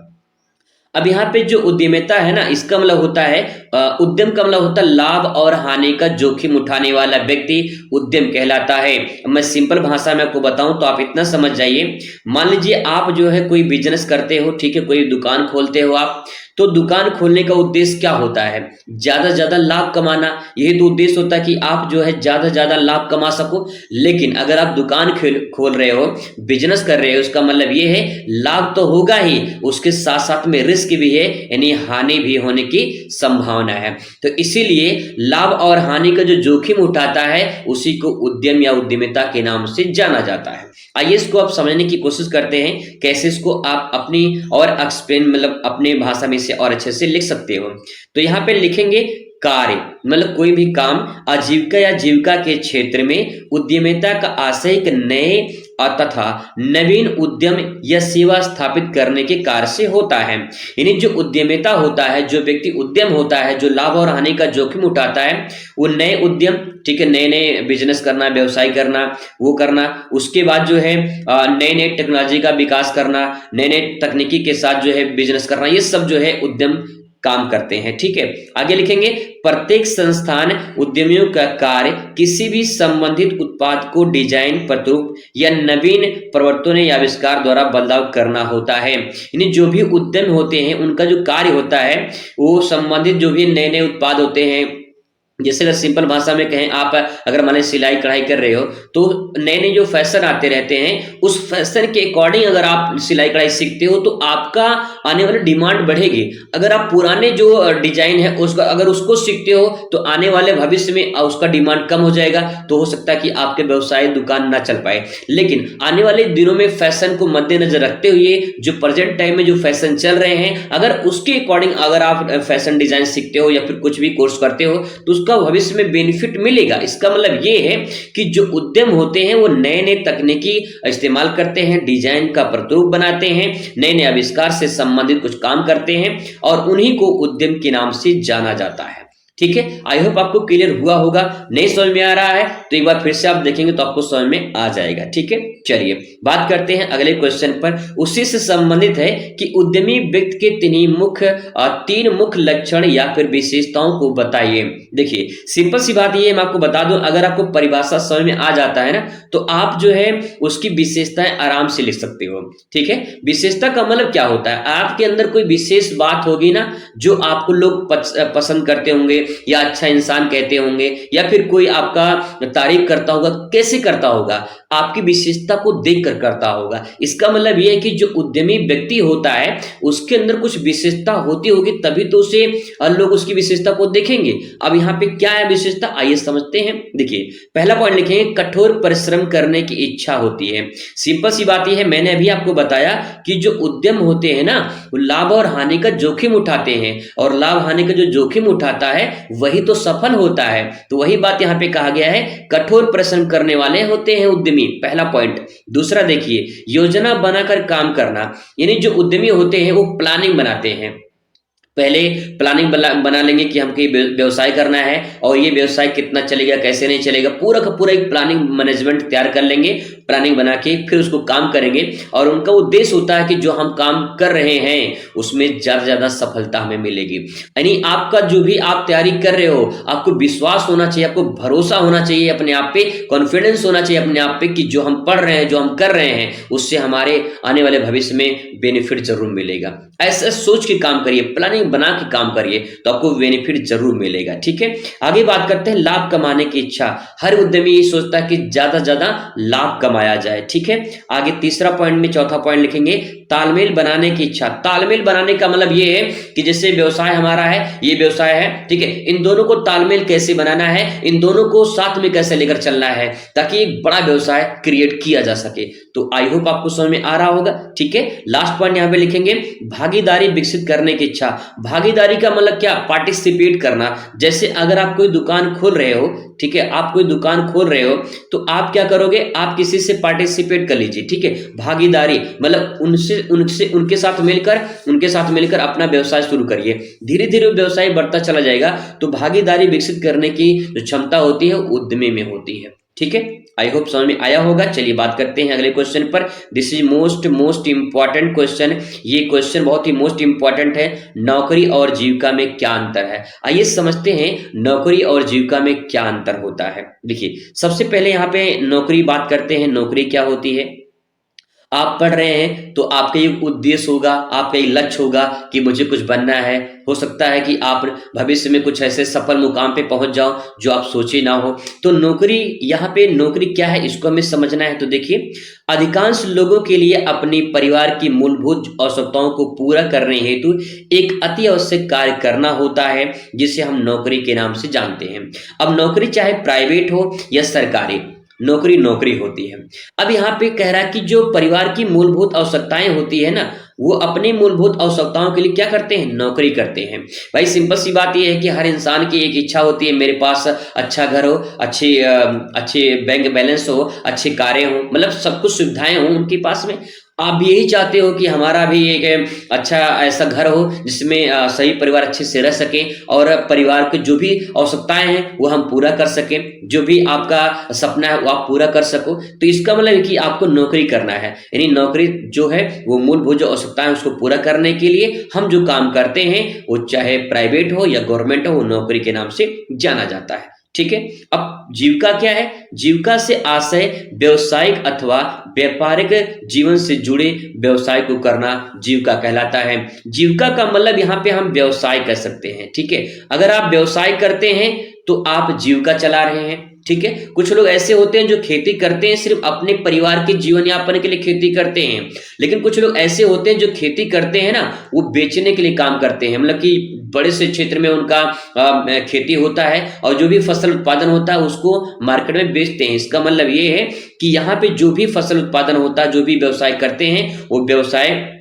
अब यहाँ पे जो उद्यमिता है ना, इसका मतलब होता है उद्यम का मतलब होता है लाभ और हानि का जोखिम उठाने वाला व्यक्ति उद्यम कहलाता है। मैं सिंपल भाषा में आपको बताऊं तो आप इतना समझ जाइए, मान लीजिए आप जो है कोई बिजनेस करते हो, ठीक है, कोई दुकान खोलते हो आप, तो दुकान खोलने का उद्देश्य क्या होता है? ज्यादा ज्यादा लाभ कमाना, यही तो उद्देश्य होता है कि आप जो है ज्यादा ज्यादा लाभ कमा सको। लेकिन अगर आप दुकान खोल रहे हो, बिजनेस कर रहे हो, उसका मतलब ये है लाभ तो होगा ही, उसके साथ साथ में रिस्क भी है, यानी हानि भी होने की संभावना है। तो इसीलिए लाभ और हानि का जो जोखिम उठाता है उसी को उद्यम या उद्यमिता के नाम से जाना जाता है। आइए इसको आप समझने की कोशिश करते हैं, कैसे इसको आप अपनी और एक्सप्लेन मतलब अपने भाषा में से और अच्छे से लिख सकते हो। तो यहाँ पे लिखेंगे कार्य, मतलब कोई भी काम आजीविका या जीविका के क्षेत्र में उद्यमिता का आशय एक नए तथा नवीन उद्यम या सेवा स्थापित करने के कार्य से होता है। यानी जो उद्यमिता होता है, जो व्यक्ति उद्यम होता है, जो लाभ और हानि का जोखिम उठाता है, वो नए उद्यम, ठीक है, नए नए बिजनेस करना, व्यवसाय करना, वो करना, उसके बाद जो है नए नए टेक्नोलॉजी का विकास करना, नए नए तकनीकी के साथ जो है बिजनेस करना, ये सब जो है उद्यम काम करते हैं। ठीक है, आगे लिखेंगे प्रत्येक संस्थान उद्यमियों का कार्य किसी भी संबंधित उत्पाद को डिजाइन, प्रतिरूप या नवीन प्रवर्तन या आविष्कार द्वारा बदलाव करना होता है। यानी जो भी उद्यम होते हैं उनका जो कार्य होता है वो संबंधित जो भी नए नए उत्पाद होते हैं, जैसे अगर सिंपल भाषा में कहें, आप अगर मान सिलाई कढ़ाई कर रहे हो तो नए नए जो फैशन आते रहते हैं, उस फैशन के अकॉर्डिंग अगर आप सिलाई कढ़ाई सीखते हो तो आपका आने वाली डिमांड बढ़ेगी। अगर आप पुराने जो डिजाइन है उसका अगर उसको सीखते हो तो आने वाले भविष्य में उसका डिमांड कम हो जाएगा, तो हो सकता है कि आपके व्यवसाय दुकान ना चल पाए। लेकिन आने वाले दिनों में फैशन को मद्देनजर रखते हुए जो प्रेजेंट टाइम में जो फैशन चल रहे हैं, अगर उसके अकॉर्डिंग अगर आप फैशन डिजाइन सीखते हो या फिर कुछ भी कोर्स करते हो तो का भविष्य में बेनिफिट मिलेगा। इसका मतलब ये है कि जो उद्यम होते हैं वो नए नए तकनीकी इस्तेमाल करते हैं, डिजाइन का प्रतिरूप बनाते हैं, नए नए आविष्कार से संबंधित कुछ काम करते हैं और उन्हीं को उद्यम के नाम से जाना जाता है। ठीक है, आई होप आपको क्लियर हुआ होगा। नहीं समझ में आ रहा है तो एक बार फिर से आप देखेंगे तो आपको समझ में आ जाएगा। ठीक है, चलिए बात करते हैं अगले क्वेश्चन पर। उसी से संबंधित है कि उद्यमी व्यक्ति के तीन मुख्य लक्षण या फिर विशेषताओं को बताइए। देखिए सिंपल सी बात ये मैं आपको बता दूं, अगर आपको परिभाषा समझ में आ जाता है ना तो आप जो है उसकी विशेषताएं आराम से लिख सकते हो। ठीक है, विशेषता का मतलब क्या होता है, आपके अंदर कोई विशेष बात होगी ना जो आपको लोग पसंद करते होंगे या अच्छा इंसान कहते होंगे या फिर कोई आपका तारीफ करता होगा, कैसे करता होगा, आपकी विशेषता को देखकर करता होगा। इसका मतलब यह है कि जो उद्यमी व्यक्ति होता है उसके अंदर कुछ विशेषता होती होगी तभी तो उसे लोग उसकी विशेषता को देखेंगे। अब यहाँ पे क्या है विशेषता, आइए समझते हैं। देखिए पहला पॉइंट लिखेंगे, कठोर परिश्रम करने की इच्छा होती है। सिंपल सी बात यह है, मैंने अभी आपको बताया कि जो उद्यम होते हैं ना वो लाभ और हानि का जोखिम उठाते हैं और लाभ हानि का जो जोखिम उठाता है वही तो सफल होता है। तो वही बात यहाँ पे कहा गया है, कठोर परिश्रम करने वाले होते हैं उद्यमी, पहला पॉइंट। दूसरा देखिए, योजना बनाकर काम करना, यानी जो उद्यमी होते हैं वो प्लानिंग बनाते हैं। पहले प्लानिंग बना लेंगे कि हमको ये व्यवसाय करना है और ये व्यवसाय कितना चलेगा कैसे नहीं चलेगा, पूरा का पूरा एक प्लानिंग मैनेजमेंट तैयार कर लेंगे, प्लानिंग बना के फिर उसको काम करेंगे और उनका उद्देश्य होता है कि जो हम काम कर रहे हैं उसमें ज्यादा से ज्यादा सफलता हमें मिलेगी। यानी आपका जो भी आप तैयारी कर रहे हो आपको विश्वास होना चाहिए, आपको भरोसा होना चाहिए अपने आप पे, कॉन्फिडेंस होना चाहिए अपने आप पे कि जो हम पढ़ रहे हैं जो हम कर रहे हैं उससे हमारे आने वाले भविष्य में बेनिफिट जरूर मिलेगा। ऐसा सोच के काम करिए, प्लानिंग बना के काम करिए तो आपको बेनिफिट जरूर मिलेगा। ठीक है, आगे बात करते हैं लाभ कमाने की इच्छा। हर उद्यमी ये सोचता है कि ज्यादा से ज्यादा लाभ कमाया जाए। ठीक है, आगे तीसरा पॉइंट में चौथा पॉइंट लिखेंगे, तालमेल बनाने की इच्छा। तालमेल बनाने का मतलब ये है कि जैसे व्यवसाय हमारा है, ये व्यवसाय है, ठीक है, इन दोनों को तालमेल कैसे बनाना है, इन दोनों को साथ में कैसे लेकर चलना है ताकि एक बड़ा व्यवसाय क्रिएट किया जा सके। तो आई होप आपको समझ में आ रहा होगा। ठीक है, लास्ट पॉइंट यहाँ पे लिखेंगे, भागीदारी विकसित करने की इच्छा। भागीदारी का मतलब क्या, पार्टिसिपेट करना। जैसे अगर आप कोई दुकान खोल रहे हो, ठीक है, आप कोई दुकान खोल रहे हो तो आप क्या करोगे, आप किसी से पार्टिसिपेट कर लीजिए। ठीक है, भागीदारी मतलब उनके साथ मिलकर अपना व्यवसाय शुरू करिए, धीरे धीरे व्यवसाय बढ़ता चला जाएगा। तो भागीदारी विकसित करने की जो क्षमता होती है उद्यमी में होती है। ठीक है, आई होप समझ में आया होगा। चलिए बात करते हैं अगले क्वेश्चन पर। This is most important question. ये क्वेश्चन बहुत ही मोस्ट इंपॉर्टेंट है, नौकरी और जीविका में क्या अंतर है। आइए समझते हैं नौकरी और जीविका में क्या अंतर होता है। देखिए सबसे पहले यहाँ पे नौकरी बात करते हैं, नौकरी क्या होती है। आप पढ़ रहे हैं तो आपका एक उद्देश्य होगा, आपका एक लक्ष्य होगा कि मुझे कुछ बनना है। हो सकता है कि आप भविष्य में कुछ ऐसे सफल मुकाम पे पहुंच जाओ जो आप सोचे ना हो। तो नौकरी, यहाँ पे नौकरी क्या है इसको हमें समझना है। तो देखिए अधिकांश लोगों के लिए अपने परिवार की मूलभूत आवश्यकताओं को पूरा करने हेतु एक अति आवश्यक कार्य करना होता है जिसे हम नौकरी के नाम से जानते हैं। अब नौकरी चाहे प्राइवेट हो या सरकारी, नौकरी नौकरी होती है। अब यहाँ पे कह रहा है कि जो परिवार की मूलभूत आवश्यकताएं होती है ना वो अपनी मूलभूत आवश्यकताओं के लिए क्या करते हैं, नौकरी करते हैं। भाई सिंपल सी बात ये है कि हर इंसान की एक इच्छा होती है, मेरे पास अच्छा घर हो, अच्छे बैंक बैलेंस हो, अच्छी कारें हो, मतलब सब कुछ सुविधाएं हो उनके पास में। आप यही चाहते हो कि हमारा भी एक अच्छा ऐसा घर हो जिसमें सही परिवार अच्छे से रह सके और परिवार के जो भी आवश्यकताएं हैं वो हम पूरा कर सकें, जो भी आपका सपना है वो आप पूरा कर सको। तो इसका मतलब है कि आपको नौकरी करना है, यानी नौकरी जो है वो मूलभूत जो आवश्यकताएं हैं उसको पूरा करने के लिए हम जो काम करते हैं वो चाहे प्राइवेट हो या गवर्नमेंट हो, वो नौकरी के नाम से जाना जाता है। ठीक है, अब जीविका क्या है, जीविका से आशय व्यवसायिक अथवा व्यापारिक जीवन से जुड़े व्यवसाय को करना जीविका कहलाता है। जीविका का मतलब यहाँ पे हम व्यवसाय कर सकते हैं। ठीक है, अगर आप व्यवसाय करते हैं तो आप जीविका चला रहे हैं। ठीक है, कुछ लोग ऐसे होते हैं जो खेती करते हैं, सिर्फ अपने परिवार के जीवन यापन के लिए खेती करते हैं, लेकिन कुछ लोग ऐसे होते हैं जो खेती करते हैं ना वो बेचने के लिए काम करते हैं, मतलब कि बड़े से क्षेत्र में उनका खेती होता है और जो भी फसल उत्पादन होता है उसको मार्केट में बेचते हैं। इसका मतलब ये है कि यहाँ पे जो भी फसल उत्पादन होता है, जो भी व्यवसाय करते हैं वो व्यवसाय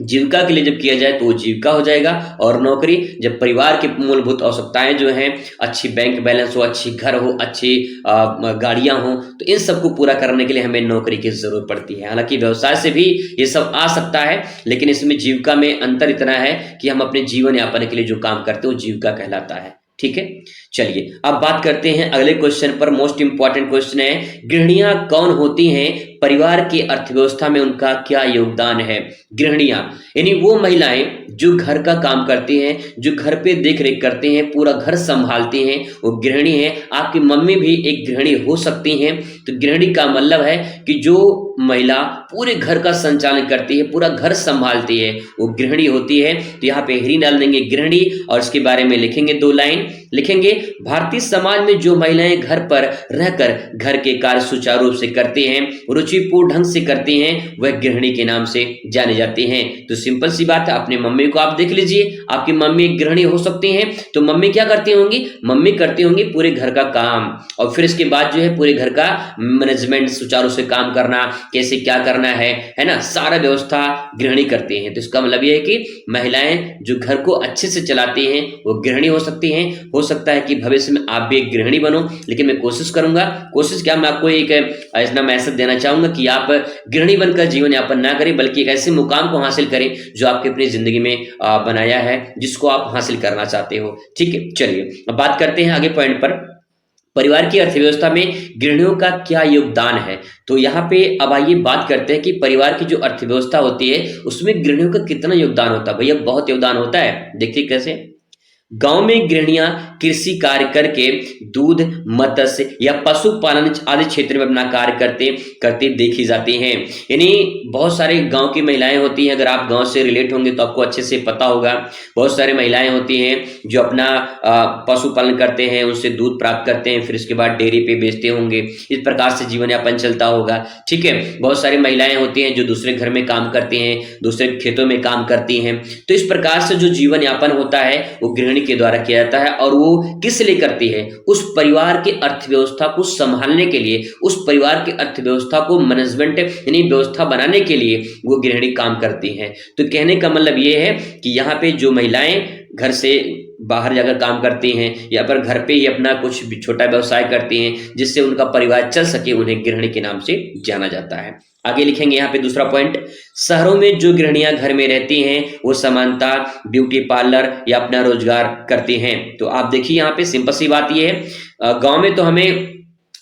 जीविका के लिए जब किया जाए तो वो जीविका हो जाएगा। और नौकरी जब परिवार की मूलभूत आवश्यकताएं जो हैं, अच्छी बैंक बैलेंस हो, अच्छी घर हो, अच्छी गाड़ियां हो, तो इन सबको पूरा करने के लिए हमें नौकरी की जरूरत पड़ती है। हालांकि व्यवसाय से भी ये सब आ सकता है लेकिन इसमें जीविका में अंतर इतना है कि हम अपने जीवन यापन के लिए जो काम करते हैं वो जीविका कहलाता है। ठीक है। चलिए अब बात करते हैं अगले क्वेश्चन पर। मोस्ट इंपॉर्टेंट क्वेश्चन है, गृहिणियां कौन होती हैं, परिवार की अर्थव्यवस्था में उनका क्या योगदान है। गृहिणियां यानी वो महिलाएं जो घर का काम करती हैं, जो घर पे देख रेख करती हैं, पूरा घर संभालती हैं, वो गृहिणी है। आपकी मम्मी भी एक गृहिणी हो सकती हैं। तो गृहिणी का मतलब है कि जो महिला पूरे घर का संचालन करती है, पूरा घर संभालती है, वो गृहिणी होती है। तो यहाँ पे हेडिंग डाल देंगे गृहिणी और इसके बारे में लिखेंगे 2 लाइन। लिखेंगे, भारतीय समाज में जो महिलाएं घर पर रहकर घर के कार्य सुचारू रूप से करती हैं, रुचिपूर्ण ढंग से करती हैं, वह गृहिणी के नाम से जाने जाती हैं। तो सिंपल सी बात है, अपने मम्मी को आप देख लीजिए, आपकी मम्मी एक गृहिणी हो सकती हैं। तो मम्मी क्या करती होंगी, मम्मी करती होंगी पूरे घर का काम, और फिर इसके बाद जो है पूरे घर का मैनेजमेंट, सुचारू से काम करना, कैसे क्या करना है ना, सारा व्यवस्था गृहिणी करती हैं। तो इसका मतलब ये है कि महिलाएं जो घर को अच्छे से चलाती हैं वो गृहिणी हो सकती हैं। हो सकता है कि भविष्य में आप भी एक गृहिणी बनो, लेकिन मैं कोशिश करूंगा, कोशिश क्या, मैं आपको एक ऐसा मैसेज देना चाहूंगा कि आप गृहिणी बनकर जीवन यापन ना करें, बल्कि एक ऐसे मुकाम को हासिल करें जो आपके अपनी जिंदगी में बनाया है, जिसको आप हासिल करना चाहते हो। ठीक है, चलिए अब बात करते हैं आगे पॉइंट पर, परिवार की अर्थव्यवस्था में गृहिणियों का क्या योगदान है। तो यहाँ पे अब आइए बात करते हैं कि परिवार की जो अर्थव्यवस्था होती है उसमें गृहिणियों का कितना योगदान होता है। भैया बहुत योगदान होता है, देखिए कैसे। गांव में गृहिणियां कृषि कार्य करके दूध, मत्स्य या पशुपालन आदि क्षेत्र में अपना कार्य करते देखी जाती हैं। यानी बहुत सारे गांव की महिलाएं होती हैं, अगर आप गांव से रिलेट होंगे तो आपको अच्छे से पता होगा। बहुत सारी महिलाएं होती हैं जो अपना पशुपालन करते हैं, उससे दूध प्राप्त करते हैं, फिर इसके बाद डेयरी पे बेचते होंगे, इस प्रकार से जीवन यापन चलता होगा। ठीक है, बहुत सारी महिलाएं होती हैं जो दूसरे घर में काम करती हैं, दूसरे खेतों में काम करती हैं। तो इस प्रकार से जो जीवन यापन होता है वो गृहिणी के द्वारा किया जाता है, और वो किस लिए करती है, उस परिवार की अर्थव्यवस्था को संभालने के लिए, उस परिवार की अर्थव्यवस्था को मैनेजमेंट यानी व्यवस्था बनाने के लिए वो गृहिणी काम करती हैं। तो कहने का मतलब ये है कि यहाँ पे जो महिलाएं घर से बाहर जाकर काम करती हैं या पर घर पे ही अपना कुछ भी छोटा व्यवसाय करती हैं जिससे उनका परिवार चल सके, उन्हें गृहिणी के नाम से जाना जाता है। आगे लिखेंगे यहाँ पे दूसरा पॉइंट, शहरों में जो गृहिणियां घर में रहती हैं वो समानता ब्यूटी पार्लर या अपना रोजगार करती हैं। तो आप देखिए यहाँ पे सिंपल सी बात ये है, गांव में तो हमें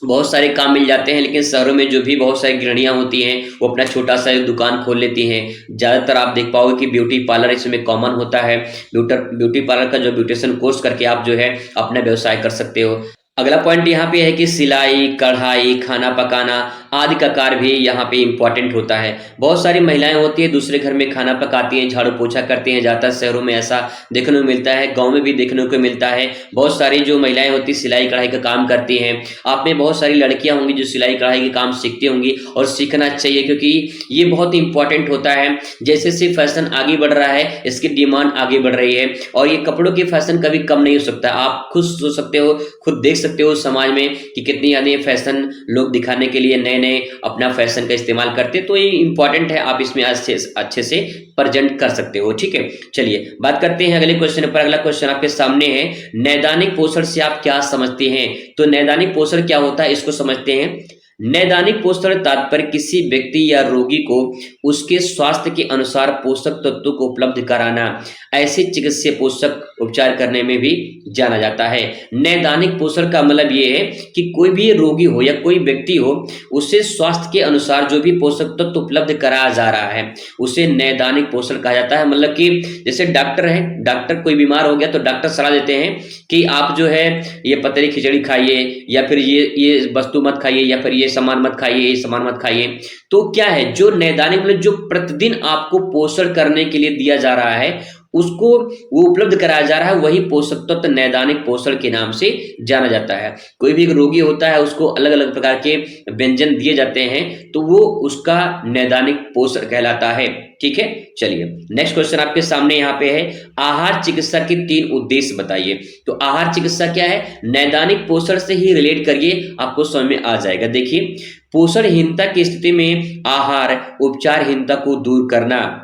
बहुत सारे काम मिल जाते हैं, लेकिन शहरों में जो भी बहुत सारी गृहिणियां होती हैं वो अपना छोटा सा एक दुकान खोल लेती हैं। ज़्यादातर आप देख पाओगे कि ब्यूटी पार्लर इसमें कॉमन होता है। ब्यूटी पार्लर का जो ब्यूटिशियन कोर्स करके आप जो है अपना व्यवसाय कर सकते हो। अगला पॉइंट यहाँ पे है कि सिलाई, कढ़ाई, खाना पकाना आदि का कार्य भी यहाँ पे इंपॉर्टेंट होता है। बहुत सारी महिलाएं होती है दूसरे घर में खाना पकाती हैं, झाड़ू पोछा करती हैं, ज़्यादातर शहरों में ऐसा देखने को मिलता है, गांव में भी देखने को मिलता है। बहुत सारी जो महिलाएं होती है सिलाई कढ़ाई का काम करती हैं। आप में बहुत सारी लड़कियां होंगी जो सिलाई कढ़ाई के काम सीखती होंगी, और सीखना चाहिए क्योंकि ये बहुत इंपॉर्टेंट होता है। जैसे जैसे फैशन आगे बढ़ रहा है, इसकी डिमांड आगे बढ़ रही है, और ये कपड़ों की फैशन कभी कम नहीं हो सकता। आप खुद सोच सकते हो, खुद देख सकते हो समाज में कि कितनी ज्यादा फैशन लोग दिखाने के लिए नए नए अपना फैशन का इस्तेमाल करते हैं। तो ये इंपॉर्टेंट है, आप इसमें अच्छे से प्रेजेंट कर सकते हो। ठीक है, चलिए बात करते हैं अगले क्वेश्चन पर। अगला क्वेश्चन आपके सामने है, नैदानिक पोषण से आप क्या समझते हैं। तो नैदानिक पोषण क्या होता है इसको समझते हैं। नैदानिक पोषण तात्पर्य किसी व्यक्ति या रोगी को उसके स्वास्थ्य के अनुसार पोषक तत्वों को उपलब्ध कराना, ऐसे चिकित्सीय पोषक उपचार करने में भी जाना जाता है। नैदानिक पोषण का मतलब ये है कि कोई भी रोगी हो या कोई व्यक्ति हो, उसे स्वास्थ्य के अनुसार जो भी पोषक तत्व उपलब्ध कराया जा रहा है उसे नैदानिक पोषण कहा जाता है। मतलब कि जैसे डॉक्टर है, डॉक्टर कोई बीमार हो गया तो डॉक्टर सलाह देते हैं कि आप जो है ये पतली खिचड़ी खाइए, या फिर ये वस्तु मत खाइए, या फिर ये सामान मत खाइए, ये सामान मत खाइए। तो क्या है, जो नैदानिक मतलब जो प्रतिदिन आपको पोषण करने के लिए दिया जा रहा है उसको वो उपलब्ध कराया जा रहा है, वही पोषक तत्व नैदानिक पोषण के नाम से जाना जाता है। कोई भी रोगी होता है उसको अलग अलग प्रकार के व्यंजन दिए जाते हैं, तो वो उसका नैदानिक पोषण कहलाता है। ठीक है, चलिए नेक्स्ट क्वेश्चन आपके सामने यहाँ पे है, आहार चिकित्सा के 3 उद्देश्य बताइए। तो आहार चिकित्सा क्या है, नैदानिक पोषण से ही रिलेट करिए, आपको समझ में आ जाएगा। देखिए, पोषणहीनता की स्थिति में आहार उपचारहीनता को दूर करना,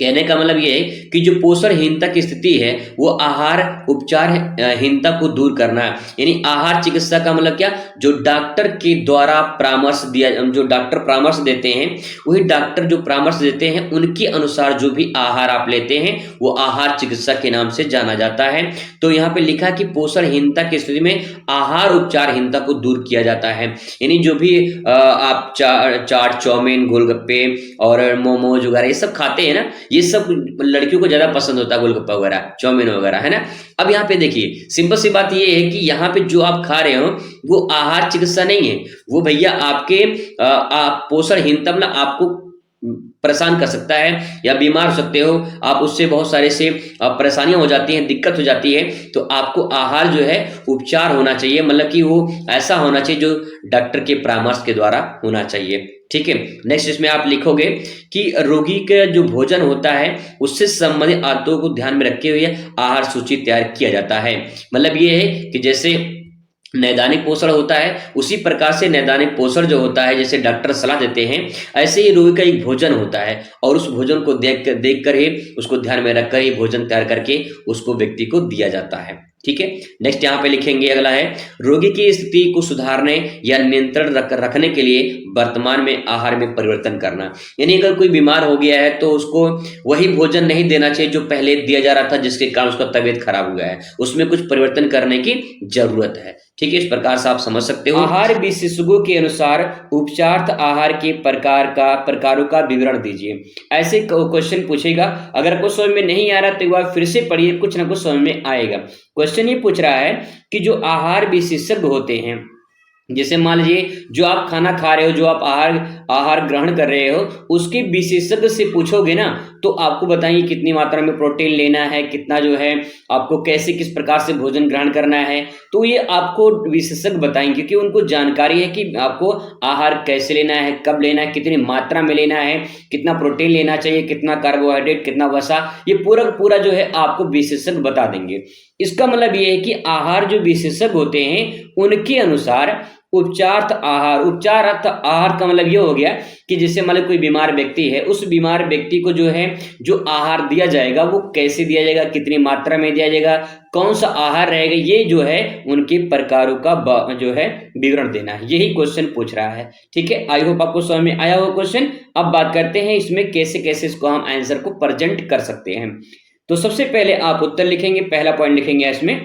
कहने का मतलब ये है कि जो पोषणहीनता की स्थिति है वो आहार उपचार हीनता को दूर करना है। यानी आहार चिकित्सा का मतलब क्या, जो डॉक्टर के द्वारा परामर्श दिया, जो डॉक्टर परामर्श देते हैं, वही डॉक्टर जो परामर्श देते हैं उनके अनुसार जो भी आहार आप लेते हैं वो आहार चिकित्सा के नाम से जाना जाता है। तो यहाँ पे लिखा कि पोषणहीनता की स्थिति में आहार उपचारहीनता को दूर किया जाता है। यानी जो भी आप चाट चाउमीन गोलगप्पे और मोमोज वगैरह ये सब खाते हैं ना, ये सब लड़कियों को ज्यादा पसंद होता है, गोलगप्पा वगैरह चाउमीन वगैरह, है ना। अब यहाँ पे देखिए सिंपल सी बात ये है कि यहाँ पे जो आप खा रहे हो वो आहार चिकित्सा नहीं है, वो भैया आपके पोषणहीनता मतलब आपको परेशान कर सकता है या बीमार हो सकते हो आप, उससे बहुत सारे से परेशानियां हो जाती हैं, दिक्कत हो जाती है। तो आपको आहार जो है उपचार होना चाहिए, मतलब कि वो ऐसा होना चाहिए जो डॉक्टर के परामर्श के द्वारा होना चाहिए। ठीक है, नेक्स्ट इसमें आप लिखोगे कि रोगी का जो भोजन होता है उससे संबंधित आदतों को ध्यान में रखे हुए आहार सूची तैयार किया जाता है। मतलब ये है कि जैसे नैदानिक पोषण होता है उसी प्रकार से नैदानिक पोषण जो होता है, जैसे डॉक्टर सलाह देते हैं, ऐसे ही रोगी का एक भोजन होता है और उस भोजन को देख कर ही, उसको ध्यान में रखकर ही भोजन तैयार करके उसको व्यक्ति को दिया जाता है। ठीक है, नेक्स्ट यहाँ पे लिखेंगे, अगला है रोगी की स्थिति को सुधारने या नियंत्रण रखने के लिए वर्तमान में आहार में परिवर्तन करना। यानी अगर कोई बीमार हो गया है तो उसको वही भोजन नहीं देना चाहिए जो पहले दिया जा रहा था, जिसके कारण उसका तबीयत खराब हो गया है, उसमें कुछ परिवर्तन करने की जरूरत है। ठीक है, इस प्रकार से आप समझ सकते हो। आहार विशेषज्ञों के अनुसार उपचार आहार के प्रकारों का विवरण दीजिए। ऐसे क्वेश्चन पूछेगा, अगर आपको समझ में नहीं आ रहा तो एक बार फिर से पढ़िए, कुछ ना कुछ समझ में आएगा। क्वेश्चन ये पूछ रहा है कि जो आहार विशेषज्ञ होते हैं, जैसे मान लीजिए जो आप खाना खा रहे हो, जो आप आहार ग्रहण कर रहे हो, उसके विशेषज्ञ से पूछोगे ना तो आपको बताइए कितनी मात्रा में प्रोटीन लेना है, कितना जो है आपको कैसे किस प्रकार से भोजन ग्रहण करना है, तो ये आपको विशेषज्ञ बताएंगे, क्योंकि उनको जानकारी है कि आपको आहार कैसे लेना है, कब लेना है, कितनी मात्रा में लेना है, कितना प्रोटीन लेना चाहिए, कितना कार्बोहाइड्रेट, कितना वसा, ये पूरा जो है आपको विशेषज्ञ बता देंगे। इसका मतलब ये है कि आहार जो विशेषज्ञ होते हैं उनके अनुसार उपचार आहार का मतलब ये हो गया कि जैसे मान लो कोई बीमार व्यक्ति है, उस बीमार व्यक्ति को जो है जो आहार दिया जाएगा वो कैसे दिया जाएगा, कितनी मात्रा में दिया जाएगा, कौन सा आहार रहेगा, ये जो है उनके प्रकारों का जो है विवरण देना है, यही क्वेश्चन पूछ रहा है। ठीक है, आई होप आपको समझ में आया हो क्वेश्चन। अब बात करते हैं इसमें कैसे कैसे इसको हम आंसर को प्रेजेंट कर सकते हैं। तो सबसे पहले आप उत्तर लिखेंगे, पहला पॉइंट लिखेंगे इसमें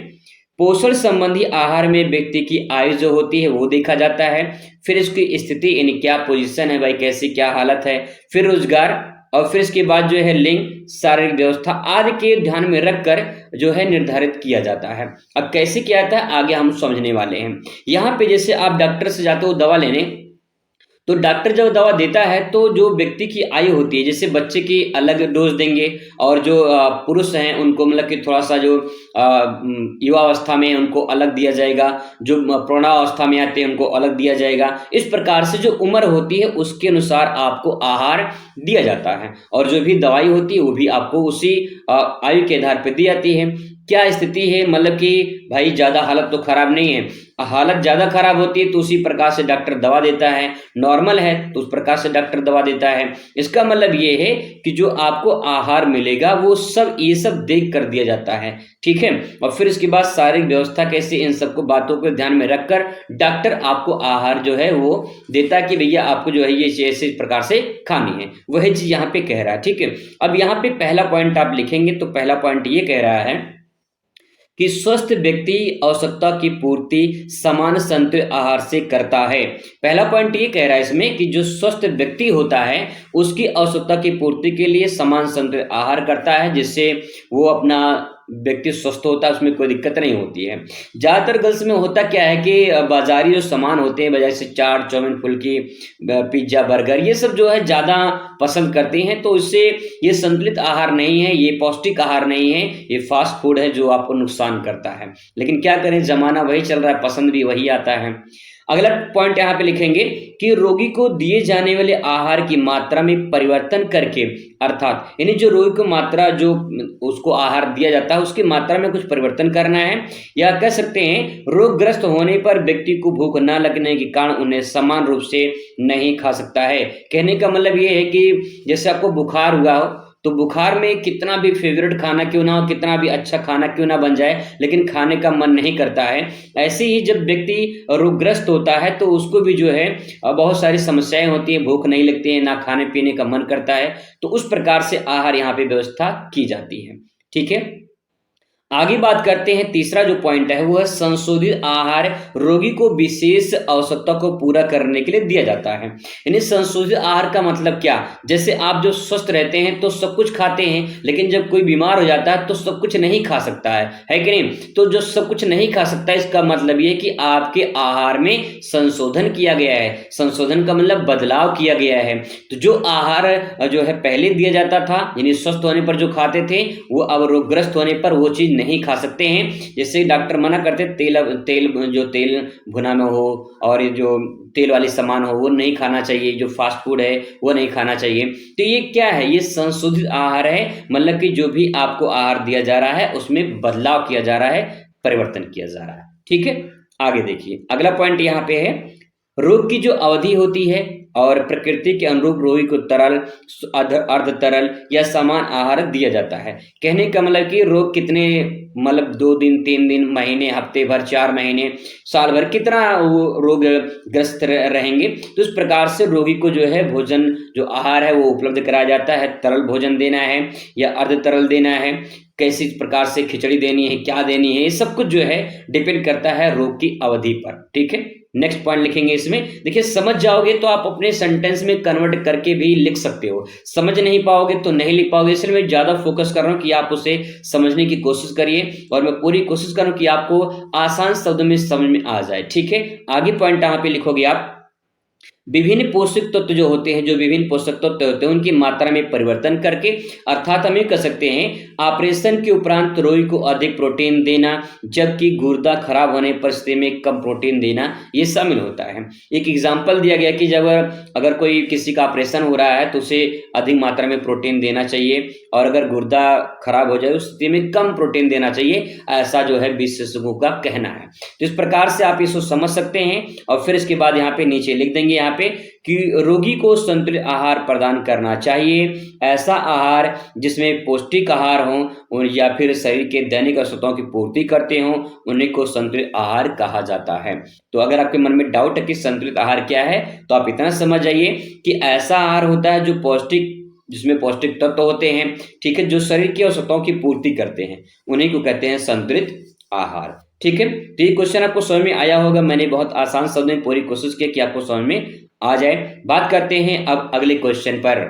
पोषण संबंधी आहार में व्यक्ति की आयु जो होती है वो देखा जाता है, फिर इसकी स्थिति यानी क्या पोजीशन है भाई, कैसी क्या हालत है, फिर रोजगार, और फिर इसके बाद जो है लिंग, शारीरिक व्यवस्था आदि के ध्यान में रखकर जो है निर्धारित किया जाता है। अब कैसे किया जाता है आगे हम समझने वाले हैं। यहाँ पे जैसे आप डॉक्टर से जाते हो दवा लेने, तो डॉक्टर जब दवा देता है तो जो व्यक्ति की आयु होती है, जैसे बच्चे की अलग डोज देंगे और जो पुरुष हैं उनको मतलब कि थोड़ा सा जो युवा अवस्था में उनको अलग दिया जाएगा, जो प्रौढ़ावस्था में आते हैं उनको अलग दिया जाएगा। इस प्रकार से जो उम्र होती है उसके अनुसार आपको आहार दिया जाता है और जो भी दवाई होती है वो भी आपको उसी आयु के आधार पर दी जाती है। क्या स्थिति है, मतलब कि भाई ज्यादा हालत तो खराब नहीं है, हालत ज्यादा खराब होती है तो उसी प्रकार से डॉक्टर दवा देता है, नॉर्मल है तो उस प्रकार से डॉक्टर दवा देता है। इसका मतलब ये है कि जो आपको आहार मिलेगा वो सब ये सब देख कर दिया जाता है। ठीक है, और फिर इसके बाद शारीरिक व्यवस्था कैसे, इन सबको बातों को ध्यान में रखकर डॉक्टर आपको आहार जो है वो देता है कि भैया आपको जो है ये ऐसे प्रकार से खानी है, वही चीज यहाँ पे कह रहा है। ठीक है, अब यहाँ पे पहला पॉइंट आप लिखेंगे, तो पहला पॉइंट ये कह रहा है कि स्वस्थ व्यक्ति आवश्यकता की पूर्ति समान संतुलित आहार से करता है। पहला पॉइंट ये कह रहा है इसमें कि जो स्वस्थ व्यक्ति होता है उसकी आवश्यकता की पूर्ति के लिए समान संतुलित आहार करता है, जिससे वो अपना व्यक्ति स्वस्थ होता है, उसमें कोई दिक्कत नहीं होती है। ज्यादातर गर्ल्स में होता क्या है कि बाजारी जो सामान होते हैं, जैसे चाट चाउमीन फुल्की पिज्जा बर्गर, ये सब जो है ज्यादा पसंद करती हैं, तो इससे ये संतुलित आहार नहीं है, ये पौष्टिक आहार नहीं है, ये फास्ट फूड है जो आपको नुकसान करता है। लेकिन क्या करें, जमाना वही चल रहा है, पसंद भी वही आता है। अगला पॉइंट यहाँ पे लिखेंगे कि रोगी को दिए जाने वाले आहार की मात्रा में परिवर्तन करके, अर्थात यानी जो रोगी को मात्रा जो उसको आहार दिया जाता है उसकी मात्रा में कुछ परिवर्तन करना है, या कह सकते हैं रोगग्रस्त होने पर व्यक्ति को भूख न लगने के कारण उन्हें समान रूप से नहीं खा सकता है। कहने का मतलब ये है कि जैसे आपको बुखार हुआ हो तो बुखार में कितना भी फेवरेट खाना क्यों ना हो, कितना भी अच्छा खाना क्यों ना बन जाए, लेकिन खाने का मन नहीं करता है। ऐसे ही जब व्यक्ति रोगग्रस्त होता है तो उसको भी जो है बहुत सारी समस्याएं होती हैं, भूख नहीं लगती है, ना खाने पीने का मन करता है। तो उस प्रकार से आहार यहाँ पे व्यवस्था की जाती है। ठीक है, आगे बात करते हैं। तीसरा जो पॉइंट है वो है संशोधित आहार रोगी को विशेष आवश्यकता को पूरा करने के लिए दिया जाता है। यानी संशोधित आहार का मतलब क्या, जैसे आप जो स्वस्थ रहते हैं तो सब कुछ खाते हैं, लेकिन जब कोई बीमार हो जाता है तो सब कुछ नहीं खा सकता है कि नहीं। तो जो सब कुछ नहीं खा सकता है, इसका मतलब ये कि आपके आहार में संशोधन किया गया है। संशोधन का मतलब बदलाव किया गया है। तो जो आहार जो है पहले दिया जाता था, यानी स्वस्थ होने पर जो खाते थे, वो अब रोगग्रस्त होने पर वो चीज नहीं खा सकते हैं। जैसे डॉक्टर मना करते तेल तेल जो तेल भुना में हो और ये जो तेल वाली सामान हो वो नहीं खाना चाहिए, जो फास्ट फूड है वो नहीं खाना चाहिए। तो ये क्या है, ये संशोधित आहार है, मतलब कि जो भी आपको आहार दिया जा रहा है उसमें बदलाव किया जा रहा है, परिवर्तन किया जा रहा है। ठीक है, आगे देखिए अगला पॉइंट यहाँ पे है, रोग की जो अवधि होती है और प्रकृति के अनुरूप रोगी को तरल, अर्ध तरल या समान आहार दिया जाता है। कहने का मतलब कि रोग कितने, मतलब 2 दिन 3 दिन, महीने, हफ्ते भर, 4 महीने, साल भर, कितना वो रोग ग्रस्त रहेंगे। तो इस प्रकार से रोगी को जो है भोजन, जो आहार है वो उपलब्ध कराया जाता है। तरल भोजन देना है या अर्ध तरल देना है, कैसी प्रकार से खिचड़ी देनी है, क्या देनी है, ये सब कुछ जो है डिपेंड करता है रोग की अवधि पर। ठीक है, नेक्स्ट पॉइंट लिखेंगे इसमें। देखिए समझ जाओगे तो आप अपने सेंटेंस में कन्वर्ट करके भी लिख सकते हो, समझ नहीं पाओगे तो नहीं लिख पाओगे। इसलिए मैं ज्यादा फोकस कर रहा हूं कि आप उसे समझने की कोशिश करिए, और मैं पूरी कोशिश कर रहा हूं कि आपको आसान शब्दों में समझ में आ जाए। ठीक है, आगे पॉइंट यहाँ पे लिखोगे आप, विभिन्न पोषक तत्व जो होते हैं, जो विभिन्न पोषक तत्व होते हैं उनकी मात्रा में परिवर्तन करके, अर्थात हम ये कह सकते हैं ऑपरेशन के उपरांत रोगी को अधिक प्रोटीन देना, जबकि गुर्दा खराब होने पर स्थिति में कम प्रोटीन देना, ये शामिल होता है। एक एग्जाम्पल दिया गया कि जब अगर कोई किसी का ऑपरेशन हो रहा है तो उसे अधिक मात्रा में प्रोटीन देना चाहिए, और अगर गुर्दा खराब हो जाए उस स्थिति में कम प्रोटीन देना चाहिए, ऐसा जो है विशेषज्ञों का कहना है। तो इस प्रकार से आप इसको समझ सकते हैं, और फिर इसके बाद यहाँ पे नीचे लिख देंगे यहाँ पे कि रोगी को संतुलित आहार प्रदान करना चाहिए, ऐसा आहार जिसमें पौष्टिक आहार हो या फिर शरीर के दैनिक आवश्यकताओं की पूर्ति करते हों, उन्हीं को संतुलित आहार कहा जाता है। तो अगर आपके मन में डाउट है कि संतुलित आहार क्या है, तो आप इतना समझ जाइए कि ऐसा आहार होता है जो पौष्टिक, जिसमें पौष्टिक तत्व होते हैं, ठीक है, जो शरीर की आवश्यकताओं की पूर्ति करते हैं, उन्हीं को कहते हैं संतुलित आहार। ठीक है, तो ये क्वेश्चन आपको समझ में आया होगा। मैंने बहुत आसान शब्द में पूरी कोशिश की कि आपको समझ में आ जाए। बात करते हैं अब अगले क्वेश्चन पर।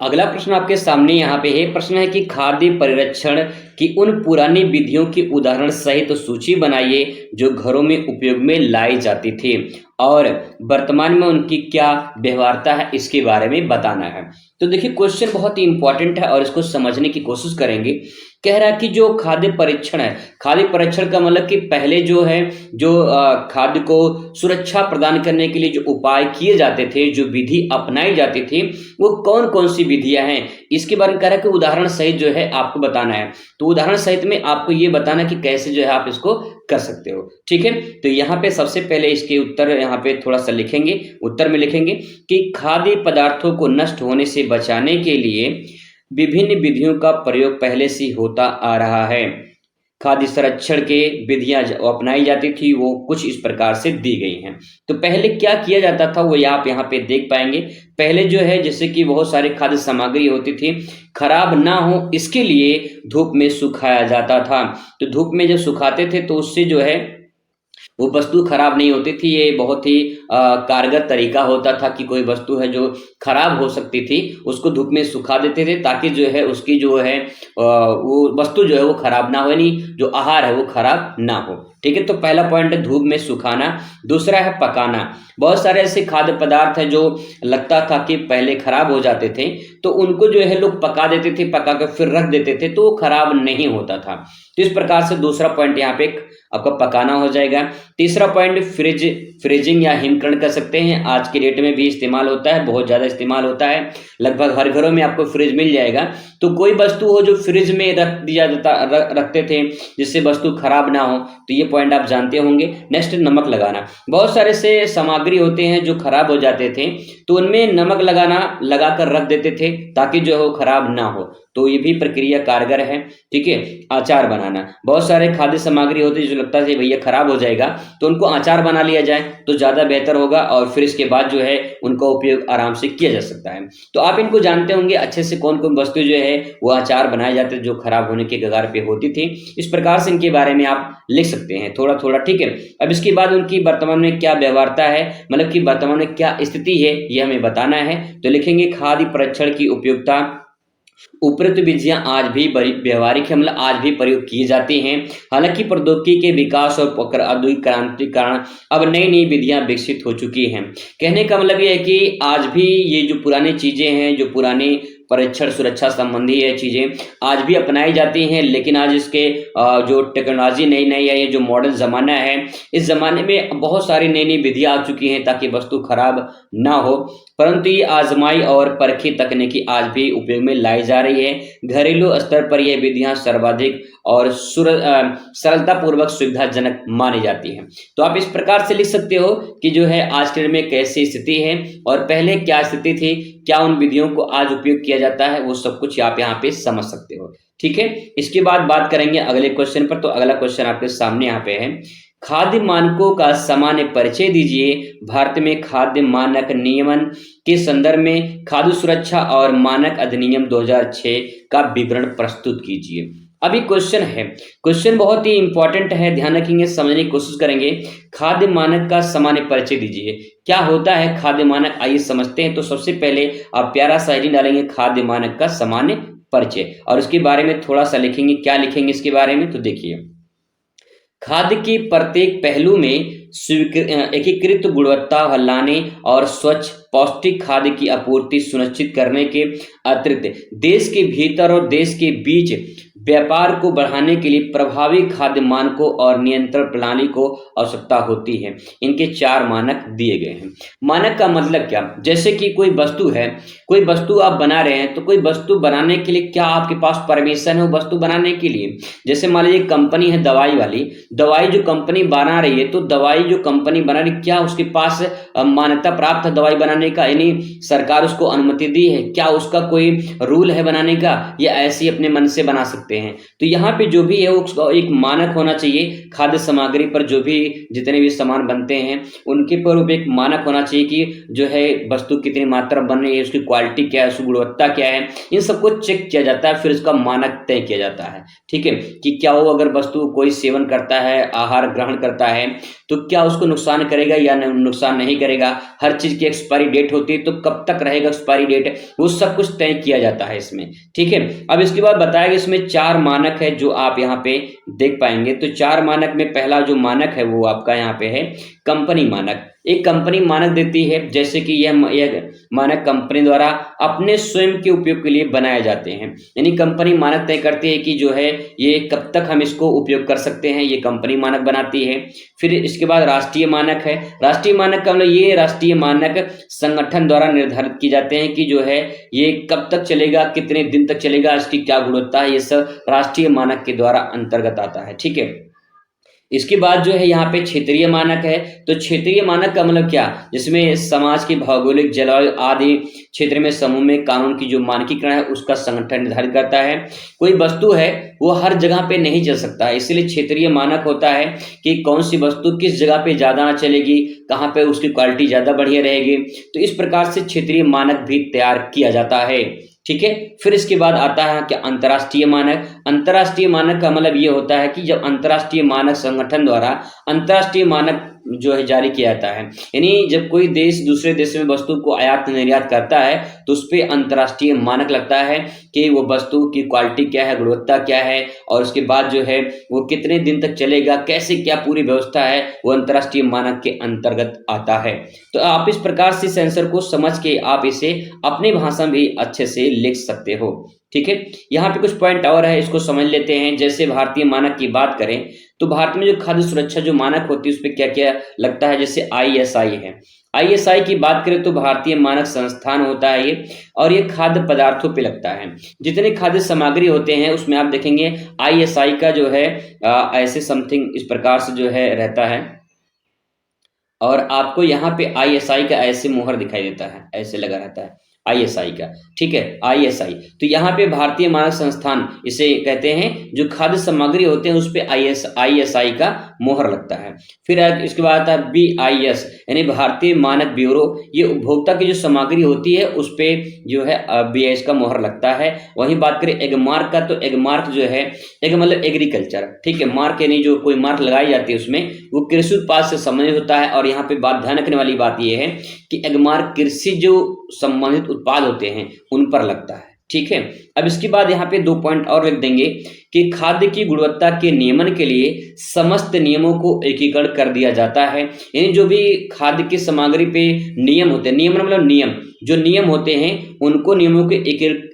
अगला प्रश्न आपके सामने यहाँ पे है। प्रश्न है कि खाद्य परिरक्षण की उन पुरानी विधियों की उदाहरण सहित तो सूची बनाइए जो घरों में उपयोग में लाई जाती थी, और वर्तमान में उनकी क्या व्यवहार्यता है, इसके बारे में बताना है। तो देखिए क्वेश्चन बहुत ही इंपॉर्टेंट है और इसको समझने की कोशिश करेंगे। कह रहा है कि जो खाद्य परीक्षण है, खाद्य परीक्षण का मतलब कि पहले जो है, जो खाद्य को सुरक्षा प्रदान करने के लिए जो उपाय किए जाते थे, जो विधि अपनाई जाती थी, वो कौन कौन सी विधियां हैं, इसके बारे में कह रहा है कि उदाहरण सहित जो है आपको बताना है। तो उदाहरण सहित में आपको ये बताना कि कैसे जो है आप इसको कर सकते हो। ठीक है, तो यहाँ पे सबसे पहले इसके उत्तर यहाँ पे थोड़ा सा लिखेंगे। उत्तर में लिखेंगे कि खाद्य पदार्थों को नष्ट होने से बचाने के लिए विभिन्न विधियों का प्रयोग पहले से होता आ रहा है। खाद्य संरक्षण के विधियां जो अपनाई जाती थी वो कुछ इस प्रकार से दी गई हैं। तो पहले क्या किया जाता था वो आप यहाँ पे देख पाएंगे। पहले जो है जैसे कि बहुत सारे खाद्य सामग्री होती थी, खराब ना हो इसके लिए धूप में सुखाया जाता था। तो धूप में जब सुखाते थे तो उससे जो है वो वस्तु खराब नहीं होती थी। ये बहुत ही कारगर तरीका होता था कि कोई वस्तु है जो खराब हो सकती थी उसको धूप में सुखा देते थे, ताकि जो है उसकी जो है वो वस्तु जो है वो खराब ना हो, यानी जो आहार है वो खराब ना हो। ठीक है, तो पहला पॉइंट है धूप में सुखाना। दूसरा है पकाना। बहुत सारे ऐसे खाद्य पदार्थ है जो लगता था कि पहले खराब हो जाते थे, तो उनको जो है लोग पका देते थे, पका कर फिर रख देते थे, तो वो खराब नहीं होता था। तो इस प्रकार से दूसरा पॉइंट यहाँ पे आपका पकाना हो जाएगा। तीसरा पॉइंट फ्रीजिंग या हिमकरण कर सकते हैं। आज के डेट में भी इस्तेमाल होता है, बहुत ज्यादा इस्तेमाल होता है, लगभग हर घरों में आपको फ्रिज मिल जाएगा। तो कोई वस्तु हो जो फ्रिज में रखते थे जिससे वस्तु खराब ना हो, तो ये पॉइंट आप जानते होंगे। नेक्स्ट नमक लगाना। बहुत सारे से सामग्री होते हैं जो खराब हो जाते थे, तो उनमें नमक लगाकर रख देते थे ताकि जो है वो खराब ना हो। तो ये भी प्रक्रिया कारगर है। ठीक है, अचार बनाना, बहुत सारे खाद्य सामग्री होते हैं जो लगता है भैया खराब हो जाएगा, तो उनको अचार बना लिया जाए तो ज़्यादा बेहतर होगा, और फिर इसके बाद जो है उनका उपयोग आराम से किया जा सकता है। तो आप इनको जानते होंगे अच्छे से, कौन कौन वस्तु जो है वो अचार बनाए जाते हैं जो खराब होने के कगार पे होती थी। इस प्रकार से इनके बारे में आप लिख सकते हैं थोड़ा थोड़ा। ठीक है, अब इसके बाद उनकी वर्तमान में क्या व्यवहारता है, मतलब कि वर्तमान में क्या स्थिति है, ये हमें बताना है। तो लिखेंगे खाद्य परीक्षण की उपयोगिता, उपरोक्त विधियां आज भी बड़ी व्यवहारिक है, मतलब आज भी प्रयोग की जाती हैं। हालांकि प्रौद्योगिकी के विकास और औद्योगिक क्रांति के कारण अब नई नई विधियां विकसित हो चुकी हैं। कहने का मतलब ये है कि आज भी ये जो पुरानी चीजें हैं, जो पुरानी परीक्षण सुरक्षा संबंधी ये चीजें आज भी अपनाई जाती हैं, लेकिन आज इसके जो टेक्नोलॉजी नई नई है, ये जो मॉडर्न जमाना है, इस जमाने में बहुत सारी नई नई विधियां आ चुकी हैं ताकि वस्तु खराब ना हो, परंतु ये आजमाई और परखी तकनीकी आज भी उपयोग में लाई जा रही है। घरेलू स्तर पर यह विधियां सर्वाधिक और सरलता पूर्वक सुविधाजनक मानी जाती हैं। तो आप इस प्रकार से लिख सकते हो कि जो है आज के में कैसी स्थिति है और पहले क्या स्थिति थी, क्या उन विधियों को आज उपयोग किया जाता है, वो सब कुछ आप यहाँ पे समझ सकते हो। ठीक है, इसके बाद बात करेंगे अगले क्वेश्चन पर। तो अगला क्वेश्चन आपके सामने यहाँ पे है, खाद्य मानकों का सामान्य परिचय दीजिए। भारत में खाद्य मानक नियमन के संदर्भ में खाद्य सुरक्षा और मानक अधिनियम 2006 का विवरण प्रस्तुत कीजिए। अभी क्वेश्चन है, क्वेश्चन बहुत ही इंपॉर्टेंट है, ध्यान रखेंगे, समझने की कोशिश करेंगे। खाद्य मानक का सामान्य परिचय दीजिए, क्या होता है खाद्य मानक, आइए समझते हैं। तो सबसे पहले आप प्यारा सा हेडिंग डालेंगे खाद्य मानक का सामान्य परिचय, और उसके बारे में थोड़ा सा लिखेंगे। क्या लिखेंगे इसके बारे में, तो देखिए, खाद्य के प्रत्येक पहलू में एकीकृत गुणवत्ता लाने और स्वच्छ पौष्टिक खाद्य की आपूर्ति सुनिश्चित करने के अतिरिक्त देश के भीतर और देश के बीच व्यापार को बढ़ाने के लिए प्रभावी खाद्य मानकों और नियंत्रण प्रणाली को आवश्यकता होती है। इनके 4 मानक दिए गए हैं। मानक का मतलब क्या, जैसे कि कोई वस्तु है, कोई वस्तु आप बना रहे हैं, तो कोई वस्तु बनाने के लिए क्या आपके पास परमिशन है वो वस्तु बनाने के लिए। जैसे मान लीजिए कंपनी है दवाई वाली, दवाई जो कंपनी बना रही है, तो दवाई जो कंपनी बना रही, क्या उसके पास मान्यता प्राप्त है दवाई बनाने का, यानी सरकार उसको अनुमति दी है, क्या उसका कोई रूल है बनाने का, या ऐसे ही अपने मन से बना सकते हैं। तो यहाँ पे जो भी है उसका एक मानक होना चाहिए। खाद्य सामग्री पर जो भी जितने भी सामान बनते हैं उनके पर एक मानक होना चाहिए कि जो है वस्तु कितनी मात्रा बन रही है, उसकी क्वालिटी क्या है, उसकी गुणवत्ता क्या है, इन सबको चेक किया जाता है, फिर उसका मानक तय किया जाता है। ठीक है, कि क्या वो अगर वस्तु कोई सेवन करता है, आहार ग्रहण करता है, तो क्या उसको नुकसान करेगा या नुकसान नहीं करेगा। हर चीज की एक्सपायरी डेट होती है, तो कब तक रहेगा एक्सपायरी डेट, वो सब कुछ तय किया जाता है इसमें। ठीक है, अब इसके बाद बताया कि इसमें 4 मानक है जो आप यहाँ पे देख पाएंगे। तो 4 मानक में पहला जो मानक है वो आपका यहाँ पे है कंपनी मानक। एक कंपनी मानक देती है, जैसे कि यह मानक कंपनी द्वारा अपने स्वयं के उपयोग के लिए बनाए जाते हैं, यानी कंपनी मानक तय करती है कि जो है ये कब तक हम इसको उपयोग कर सकते हैं, ये कंपनी मानक बनाती है। फिर इसके बाद राष्ट्रीय मानक है। राष्ट्रीय मानक का मतलब ये राष्ट्रीय मानक संगठन द्वारा निर्धारित किए जाते हैं कि जो है ये कब तक चलेगा, कितने दिन तक चलेगा, इसकी क्या गुणवत्ता है, ये सब राष्ट्रीय मानक के द्वारा अंतर्गत आता है। ठीक है, इसके बाद जो है यहाँ पे क्षेत्रीय मानक है। तो क्षेत्रीय मानक का मतलब क्या, जिसमें समाज की भौगोलिक, जलवायु आदि क्षेत्र में समूह में कानून की जो मानकीकरण है उसका संगठन निर्धारित करता है। कोई वस्तु है वो हर जगह पे नहीं चल सकता है, इसलिए क्षेत्रीय मानक होता है कि कौन सी वस्तु किस जगह पे ज्यादा चलेगी, कहाँ पे उसकी क्वालिटी ज्यादा बढ़िया रहेगी। तो इस प्रकार से क्षेत्रीय मानक भी तैयार किया जाता है। ठीक है, फिर इसके बाद आता है कि अंतर्राष्ट्रीय मानक। अंतर्राष्ट्रीय मानक का मतलब ये होता है कि जब अंतर्राष्ट्रीय मानक संगठन द्वारा अंतर्राष्ट्रीय मानक जो है जारी किया जाता है, यानी जब कोई देश दूसरे देश में वस्तु को आयात निर्यात करता है तो उस पर अंतर्राष्ट्रीय मानक लगता है कि वो वस्तु की क्वालिटी क्या है, गुणवत्ता क्या है, और उसके बाद जो है वो कितने दिन तक चलेगा, कैसे क्या पूरी व्यवस्था है, वो अंतर्राष्ट्रीय मानक के अंतर्गत आता है। तो आप इस प्रकार से इस आंसर को समझ के आप इसे अपनी भाषा में भी अच्छे से लिख सकते हो। ठीक है, यहाँ पे कुछ पॉइंट और है, इसको समझ लेते हैं। जैसे भारतीय मानक की बात करें तो भारत में जो खाद्य सुरक्षा जो मानक होती है उस पर क्या क्या लगता है, जैसे ISI है। ISI की बात करें तो भारतीय मानक संस्थान होता है ये, और ये खाद्य पदार्थों पे लगता है। जितने खाद्य सामग्री होते हैं उसमें आप देखेंगे ISI का जो है ऐसे समथिंग इस प्रकार से जो है रहता है, और आपको यहाँ पे ISI का ऐसे मुहर दिखाई देता है, ऐसे लगा रहता है। ISI का, ठीक है, ISI। तो यहाँ पे भारतीय मानक संस्थान इसे कहते हैं, जो खाद्य सामग्री होते हैं उस पे ISI का मोहर लगता है। फिर इसके बाद आता है BIS यानी भारतीय मानक ब्यूरो, ये उपभोक्ता की जो सामग्री होती है उस पे जो है BIS का मोहर लगता है। वहीं बात करें एगमार्क का, तो एगमार्क जो है, एग मतलब एग्रीकल्चर, ठीक है, मार्क यानी जो कोई मार्क लगाई जाती है उसमें वो कृषि उत्पाद से संबंधित होता है। और यहाँ पे बात ध्यान रखने वाली बात ये है कि एगमार्क कृषि जो संबंधित उत्पाद होते हैं उन पर लगता है, ठीक है। अब इसके बाद यहाँ पे 2 पॉइंट और लिख देंगे कि खाद्य की गुणवत्ता के नियमन के लिए समस्त नियमों को एकीकरण कर दिया जाता है। यानी जो भी खाद्य की सामग्री पे नियम होते हैं, नियम मतलब नियम, जो नियम होते हैं उनको नियमों के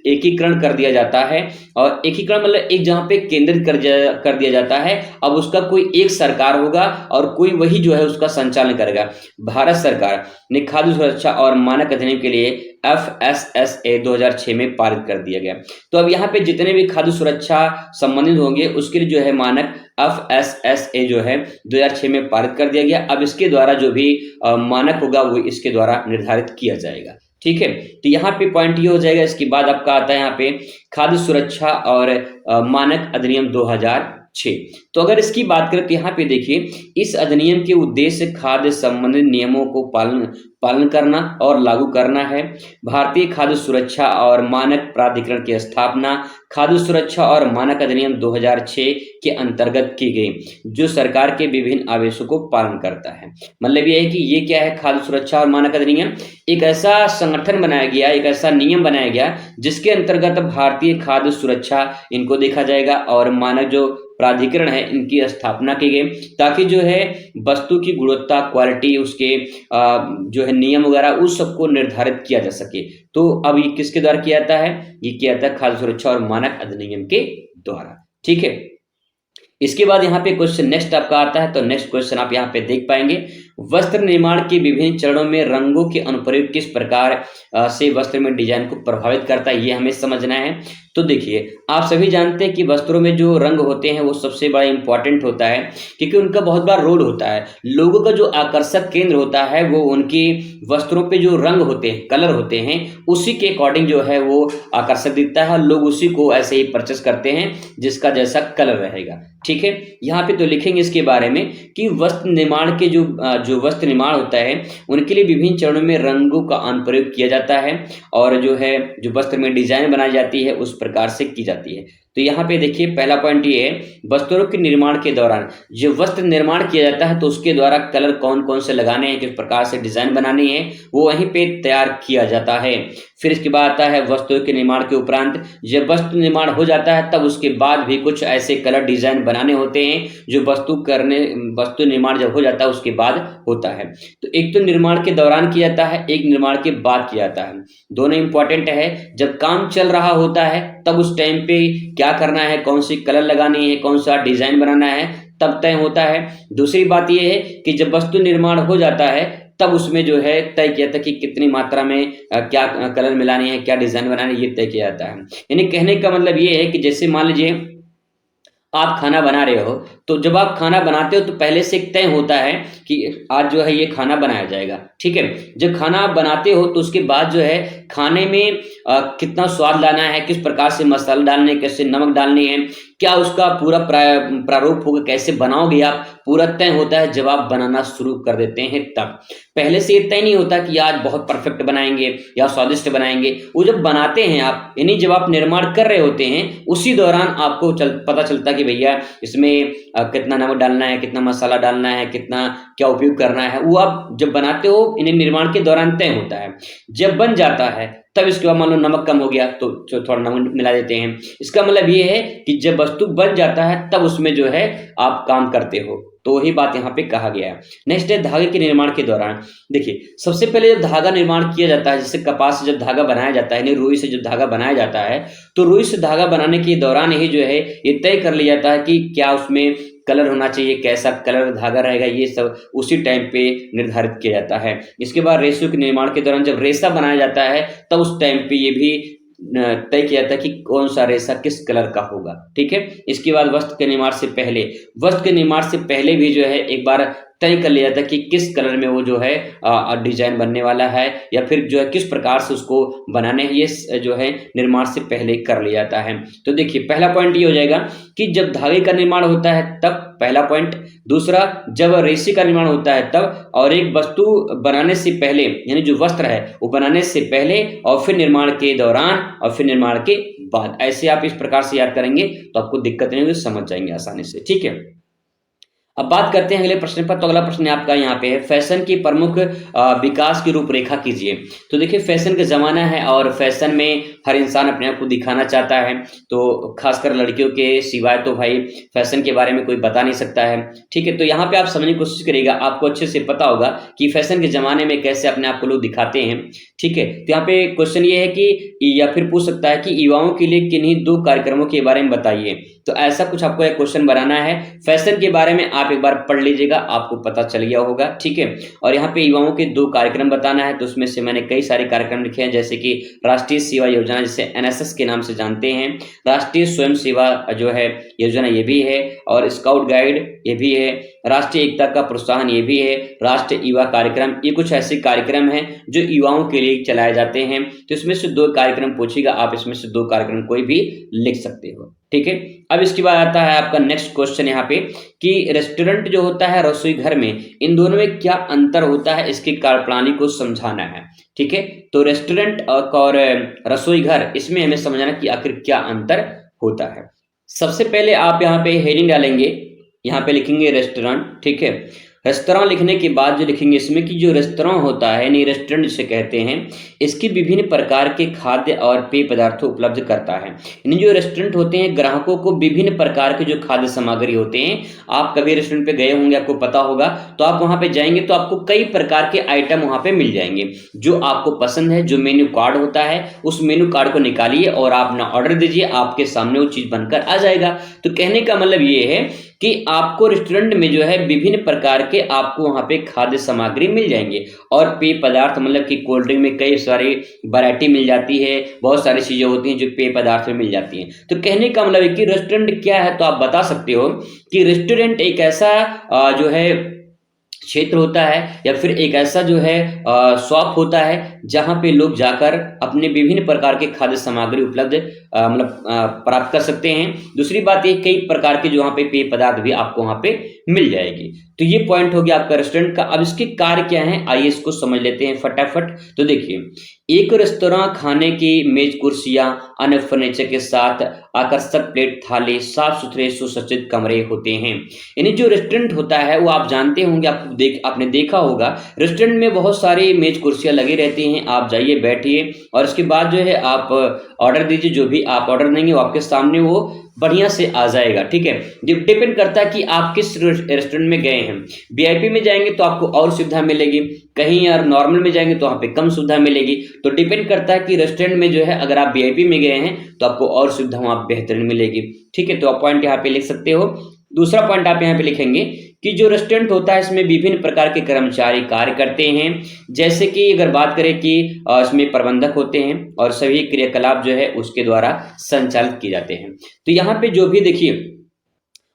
एकीकरण कर दिया जाता है। और एकीकरण मतलब एक जहाँ पे केंद्रित कर दिया जाता है। अब उसका कोई एक सरकार होगा और कोई वही जो है उसका संचालन करेगा। भारत सरकार ने खाद्य सुरक्षा और मानक अधिनियम के लिए FSSA 2006 में पारित कर दिया गया। तो अब यहाँ पे जितने भी खाद्य सुरक्षा संबंधित होंगे उसके लिए जो है मानक FSSA जो है 2006 में पारित कर दिया गया। अब इसके द्वारा जो भी मानक होगा वो इसके द्वारा निर्धारित किया जाएगा, ठीक है। तो यहाँ पे पॉइंट ये हो जाएगा। इसके बाद आपका आता है यहाँ पे खाद्य सुरक्षा और मानक अधिनियम 2006। तो अगर इसकी बात करें तो यहाँ पे देखिए, इस अधिनियम के उद्देश्य खाद्य संबंधित नियमों को पालन करना और लागू करना है। भारतीय खाद्य सुरक्षा और मानक प्राधिकरण की स्थापना खाद्य सुरक्षा और मानक अधिनियम 2006 के अंतर्गत की गई, जो सरकार के विभिन्न आदेशों को पालन करता है। मतलब ये है कि ये क्या है, खाद्य सुरक्षा और मानक अधिनियम एक ऐसा संगठन बनाया गया, एक ऐसा नियम बनाया गया जिसके अंतर्गत भारतीय खाद्य सुरक्षा इनको देखा जाएगा और मानक जो प्राधिकरण है इनकी स्थापना की गई, ताकि जो है वस्तु की गुणवत्ता, क्वालिटी, उसके जो है नियम वगैरह उस सबको निर्धारित किया जा सके। तो अब ये किसके द्वारा किया जाता है, ये किया जाता है खाद्य सुरक्षा और मानक अधिनियम के द्वारा, ठीक है। इसके बाद यहाँ पे क्वेश्चन नेक्स्ट आपका आता है। तो नेक्स्ट क्वेश्चन आप यहाँ पे देख पाएंगे, वस्त्र निर्माण के विभिन्न चरणों में रंगों के अनुप्रयोग किस प्रकार से वस्त्र में डिजाइन को प्रभावित करता है, ये हमें समझना है। तो देखिए, आप सभी जानते हैं कि वस्त्रों में जो रंग होते हैं वो सबसे बड़ा इंपॉर्टेंट होता है, क्योंकि उनका बहुत बड़ा रोल होता है। लोगों का जो आकर्षक केंद्र होता है वो उनकी वस्त्रों पे जो रंग होते हैं, कलर होते हैं, उसी के अकॉर्डिंग जो है वो आकर्षक दिखता है और लोग उसी को ऐसे ही परचेस करते हैं जिसका जैसा कलर रहेगा, ठीक है। यहाँ पे तो लिखेंगे इसके बारे में कि वस्त्र निर्माण के जो वस्त्र निर्माण होता है उनके लिए विभिन्न चरणों में रंगों का अनुप्रयोग किया जाता है और जो है जो वस्त्र में डिजाइन बनाई जाती है उस प्रकार से की जाती है। तो यहाँ पे देखिए, पहला पॉइंट ये है, वस्त्रों के निर्माण के दौरान जो वस्त्र निर्माण किया जाता है तो उसके द्वारा कलर कौन कौन से लगाने हैं, किस प्रकार से डिजाइन बनानी है, वो वहीं पे तैयार किया जाता है। फिर इसके बाद आता है वस्त्रों के निर्माण के उपरांत जब वस्त्र निर्माण हो जाता है तब उसके बाद भी कुछ ऐसे कलर डिजाइन बनाने होते हैं जो वस्तु निर्माण जब हो जाता है उसके बाद होता है। तो एक तो निर्माण के दौरान किया जाता है, एक निर्माण के बाद किया जाता है। दोनों इंपॉर्टेंट है। जब काम चल रहा होता है तब उस टाइम पे क्या करना है, कौन सी कलर लगानी है, कौन सा डिजाइन बनाना है, तब तय होता है। दूसरी बात यह है कि जब वस्तु निर्माण हो जाता है तब उसमें जो है तय किया जाता है कि कितनी मात्रा में क्या कलर मिलानी है, क्या डिजाइन बनानी है, ये तय किया जाता है। यानी कहने का मतलब ये है कि जैसे मान लीजिए आप खाना बना रहे हो, तो जब आप खाना बनाते हो तो पहले से एक तय होता है कि आज जो है ये खाना बनाया जाएगा, ठीक है। जब खाना आप बनाते हो तो उसके बाद जो है खाने में कितना स्वाद लाना है, किस प्रकार से मसाला डालने, कैसे नमक डालनी है, क्या उसका पूरा प्रारूप होगा, कैसे बनाओगे आप, पूरा तय होता है जब आप बनाना शुरू कर देते हैं तब। पहले से ये तय नहीं होता कि आज बहुत परफेक्ट बनाएंगे या स्वादिष्ट बनाएंगे। वो जब बनाते हैं आप, यानी जब आप निर्माण कर रहे होते हैं उसी दौरान आपको पता चलता कि भैया इसमें कितना नमक डालना है, कितना मसाला डालना है, कितना क्या उपयोग करना है, वो आप जब बनाते हो इन्हें निर्माण के दौरान तय होता है। जब बन जाता है तब इसके बाद मान लो नमक कम हो गया तो थोड़ा नमक मिला देते हैं। इसका मतलब ये है कि जब वस्तु बन जाता है तब उसमें जो है आप काम करते हो। तो वही बात यहाँ पे कहा गया है। नेक्स्ट है धागे के निर्माण के दौरान। देखिए, सबसे पहले जब धागा निर्माण किया जाता है, जैसे कपास से जब धागा बनाया जाता है, रुई से जब धागा बनाया जाता है, तो रुई से धागा बनाने के दौरान ही जो है ये तय कर लिया जाता है कि क्या उसमें कलर होना चाहिए, कैसा कलर धागा रहेगा, ये सब उसी टाइम पे निर्धारित किया जाता है। इसके बाद रेशों के निर्माण के दौरान जब रेशा बनाया जाता है तब उस टाइम पे ये भी तय किया जाता है कि कौन सा रेशा किस कलर का होगा, ठीक है। इसके बाद वस्त्र के निर्माण से पहले भी जो है एक बार तय कर लिया जाता है कि किस कलर में वो जो है डिजाइन बनने वाला है, या फिर जो है किस प्रकार से उसको बनाने है, ये जो है निर्माण से पहले कर लिया जाता है। तो देखिए पहला पॉइंट ये हो जाएगा कि जब धागे का निर्माण होता है तब, पहला पॉइंट। दूसरा, जब रेशे का निर्माण होता है तब, और एक वस्तु बनाने से पहले, यानी जो वस्त्र है वो बनाने से पहले, और फिर निर्माण के दौरान, और फिर निर्माण के बाद। ऐसे आप इस प्रकार से याद करेंगे तो आपको दिक्कत नहीं होगी, समझ जाएंगे आसानी से, ठीक है। अब बात करते हैं अगले प्रश्न पर। तो अगला प्रश्न आपका यहाँ पे है, फैशन की प्रमुख विकास की रूपरेखा कीजिए। तो देखिए फैशन का जमाना है और फैशन में हर इंसान अपने आप को दिखाना चाहता है, तो खासकर लड़कियों के सिवाय तो भाई फैशन के बारे में कोई बता नहीं सकता है, ठीक है। तो यहाँ पे आप समझने की कोशिश करिएगा, आपको अच्छे से पता होगा कि फैशन के जमाने में कैसे अपने आप को लोग दिखाते हैं, ठीक है। तो यहाँ पे क्वेश्चन ये है कि, या फिर पूछ सकता है कि युवाओं के लिए किन्हीं 2 कार्यक्रमों के बारे में बताइए। तो ऐसा कुछ आपको एक क्वेश्चन बनाना है। फैशन के बारे में आप एक बार पढ़ लीजिएगा, आपको पता चल गया होगा, ठीक है। और यहाँ पे युवाओं के 2 कार्यक्रम बताना है, तो उसमें से मैंने कई सारे कार्यक्रम लिखे हैं, जैसे कि राष्ट्रीय सेवा योजना, जिसे एनएसएस के नाम से जानते हैं, राष्ट्रीय स्वयं सेवा जो है योजना ये भी है, और स्काउट गाइड ये भी है, राष्ट्रीय एकता का प्रोत्साहन ये भी है, राष्ट्रीय युवा कार्यक्रम, ये कुछ ऐसे कार्यक्रम हैं जो युवाओं के लिए चलाए जाते हैं। तो इसमें से 2 कार्यक्रम पूछेगा, आप इसमें से 2 कार्यक्रम कोई भी लिख सकते हो, ठीक है। अब इसके बाद आता है आपका नेक्स्ट क्वेश्चन यहाँ पे कि रेस्टोरेंट जो होता है, रसोई घर में, इन दोनों में क्या अंतर होता है, इसकी कार्यप्रणाली को समझाना है, ठीक है। तो रेस्टोरेंट और रसोई घर, इसमें हमें समझाना कि आखिर क्या अंतर होता है। सबसे पहले आप यहाँ पे हेडिंग डालेंगे, यहाँ पे लिखेंगे रेस्टोरेंट, ठीक है। रेस्तरां लिखने के बाद जो लिखेंगे इसमें कि जो रेस्तरां होता है, यानी रेस्टोरेंट जिसे कहते हैं, इसकी विभिन्न प्रकार के खाद्य और पेय पदार्थों उपलब्ध करता है। यानी जो रेस्टोरेंट होते हैं, ग्राहकों को विभिन्न प्रकार के जो खाद्य सामग्री होते हैं, आप कभी रेस्टोरेंट पे गए होंगे, आपको पता होगा, तो आप वहां पे जाएंगे तो आपको कई प्रकार के आइटम वहां पे मिल जाएंगे। जो आपको पसंद है, जो मेन्यू कार्ड होता है, उस मेन्यू कार्ड को निकालिए और आप ना ऑर्डर दीजिए, आपके सामने वो चीज बनकर आ जाएगा। तो कहने का मतलब ये है कि आपको रेस्टोरेंट में जो है विभिन्न प्रकार के आपको वहां पे खाद्य सामग्री मिल जाएंगे, और पेय पदार्थ मतलब कि कोल्ड ड्रिंक में कई सारी वैरायटी मिल जाती है, बहुत सारी चीजें होती हैं जो पेय पदार्थ में मिल जाती हैं। तो कहने का मतलब है कि रेस्टोरेंट क्या है, तो आप बता सकते हो कि रेस्टोरेंट एक ऐसा जो है क्षेत्र होता है, या फिर एक ऐसा जो है शॉप होता है जहां पे लोग जाकर अपने विभिन्न प्रकार के खाद्य सामग्री उपलब्ध मतलब प्राप्त कर सकते हैं। दूसरी बात ये, कई प्रकार के जो वहाँ पे पेय पदार्थ भी आपको वहां पे मिल जाएगी। तो ये पॉइंट हो गया आपका रेस्टोरेंट का। अब इसके कार्य क्या हैं, आइए इसको समझ लेते हैं फटाफट। तो देखिए, एक रेस्तरां खाने की मेज, कुर्सियां, अन्य फर्नीचर के साथ आकर्षक प्लेट, थाली, साफ सुथरे सुसज्जित कमरे होते हैं। यानी जो रेस्टोरेंट होता है वो आप जानते होंगे, आपने देखा होगा, रेस्टोरेंट में बहुत सारी मेज कुर्सियां लगी रहती हैं। आप जाइए, बैठिए, और इसके बाद जो है आप ऑर्डर दीजिए, जो भी आप ऑर्डर देंगे वो आपके सामने वो बढ़िया से आ जाएगा, ठीक है। डिपेंड करता है कि आप किस रेस्टोरेंट में गए हैं। वीआईपी में जाएंगे तो आपको और सुविधा मिलेगी, कहीं यार नॉर्मल में जाएंगे तो वहाँ पे कम सुविधा मिलेगी। तो डिपेंड करता है कि रेस्टोरेंट में जो है, अगर आप वीआईपी में गए हैं तो आपको और सुविधा वहाँ बेहतरीन मिलेगी, ठीक है। तो आप पॉइंट यहाँ पे लिख सकते हो। दूसरा पॉइंट आप यहाँ पे लिखेंगे कि जो रेस्टोरेंट होता है इसमें विभिन्न प्रकार के कर्मचारी कार्य करते हैं। जैसे कि अगर बात करें कि इसमें प्रबंधक होते हैं, और सभी क्रियाकलाप जो है उसके द्वारा संचालित किए जाते हैं। तो यहाँ पे जो भी देखिए,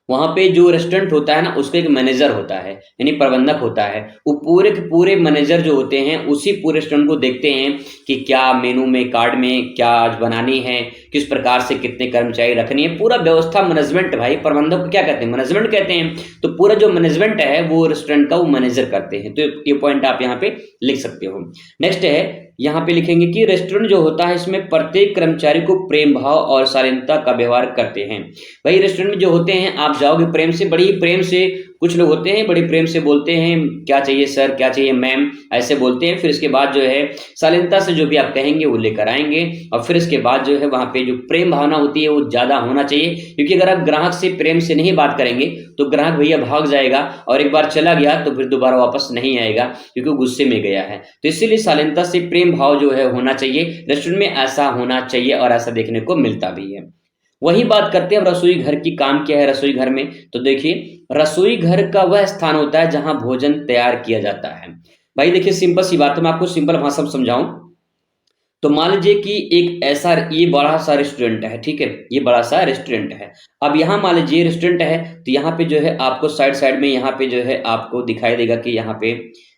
वहां पे जो रेस्टोरेंट होता है ना, उसका एक मैनेजर होता है, यानी प्रबंधक होता है। वो पूरे के पूरे मैनेजर जो होते हैं उसी पूरे रेस्टोरेंट को देखते हैं कि क्या मेनू में, कार्ड में क्या आज बनानी है, किस प्रकार से कितने कर्मचारी रखनी है, पूरा व्यवस्था मैनेजमेंट। भाई प्रबंधक को क्या कहते हैं, मैनेजमेंट कहते हैं। तो पूरा जो मैनेजमेंट है वो रेस्टोरेंट का वो मैनेजर करते हैं। तो ये पॉइंट आप यहाँ पे लिख सकते हो। नेक्स्ट है, यहाँ पे लिखेंगे कि रेस्टोरेंट जो होता है इसमें प्रत्येक कर्मचारी को प्रेम भाव और शालीनता का व्यवहार करते हैं। भाई रेस्टोरेंट में जो होते हैं, आप जाओगे प्रेम से, बड़ी प्रेम से, कुछ लोग होते हैं बड़ी प्रेम से बोलते हैं, क्या चाहिए सर, क्या चाहिए मैम, ऐसे बोलते हैं। फिर इसके बाद जो है शालीनता से जो भी आप कहेंगे वो लेकर आएंगे, और फिर इसके बाद जो है वहां पे जो प्रेम भावना होती है वो ज्यादा होना चाहिए। क्योंकि अगर आप ग्राहक से प्रेम से नहीं बात करेंगे तो ग्राहक भैया भाग जाएगा, और एक बार चला गया तो फिर दोबारा वापस नहीं आएगा, क्योंकि गुस्से में गया है। तो इसीलिए शालीनता से प्रेम भाव जो है होना चाहिए। रेस्टोरेंट में ऐसा होना चाहिए, और ऐसा देखने को मिलता भी है। वही बात करते हैं अब रसोई घर की। काम क्या है रसोई घर में, तो देखिए, रसोई घर का वह स्थान होता है जहां भोजन तैयार किया जाता है। भाई देखिए, सिंपल सी बात है, मैं आपको सिंपल भाषा में समझाऊं तो मान लीजिए कि एक ऐसा ये बड़ा सा रेस्टोरेंट है, ठीक है, ये बड़ा सा रेस्टोरेंट है। अब यहाँ मान लीजिए रेस्टोरेंट है, तो यहाँ पे जो है आपको साइड साइड में यहाँ पे जो है आपको दिखाई देगा कि यहाँ पे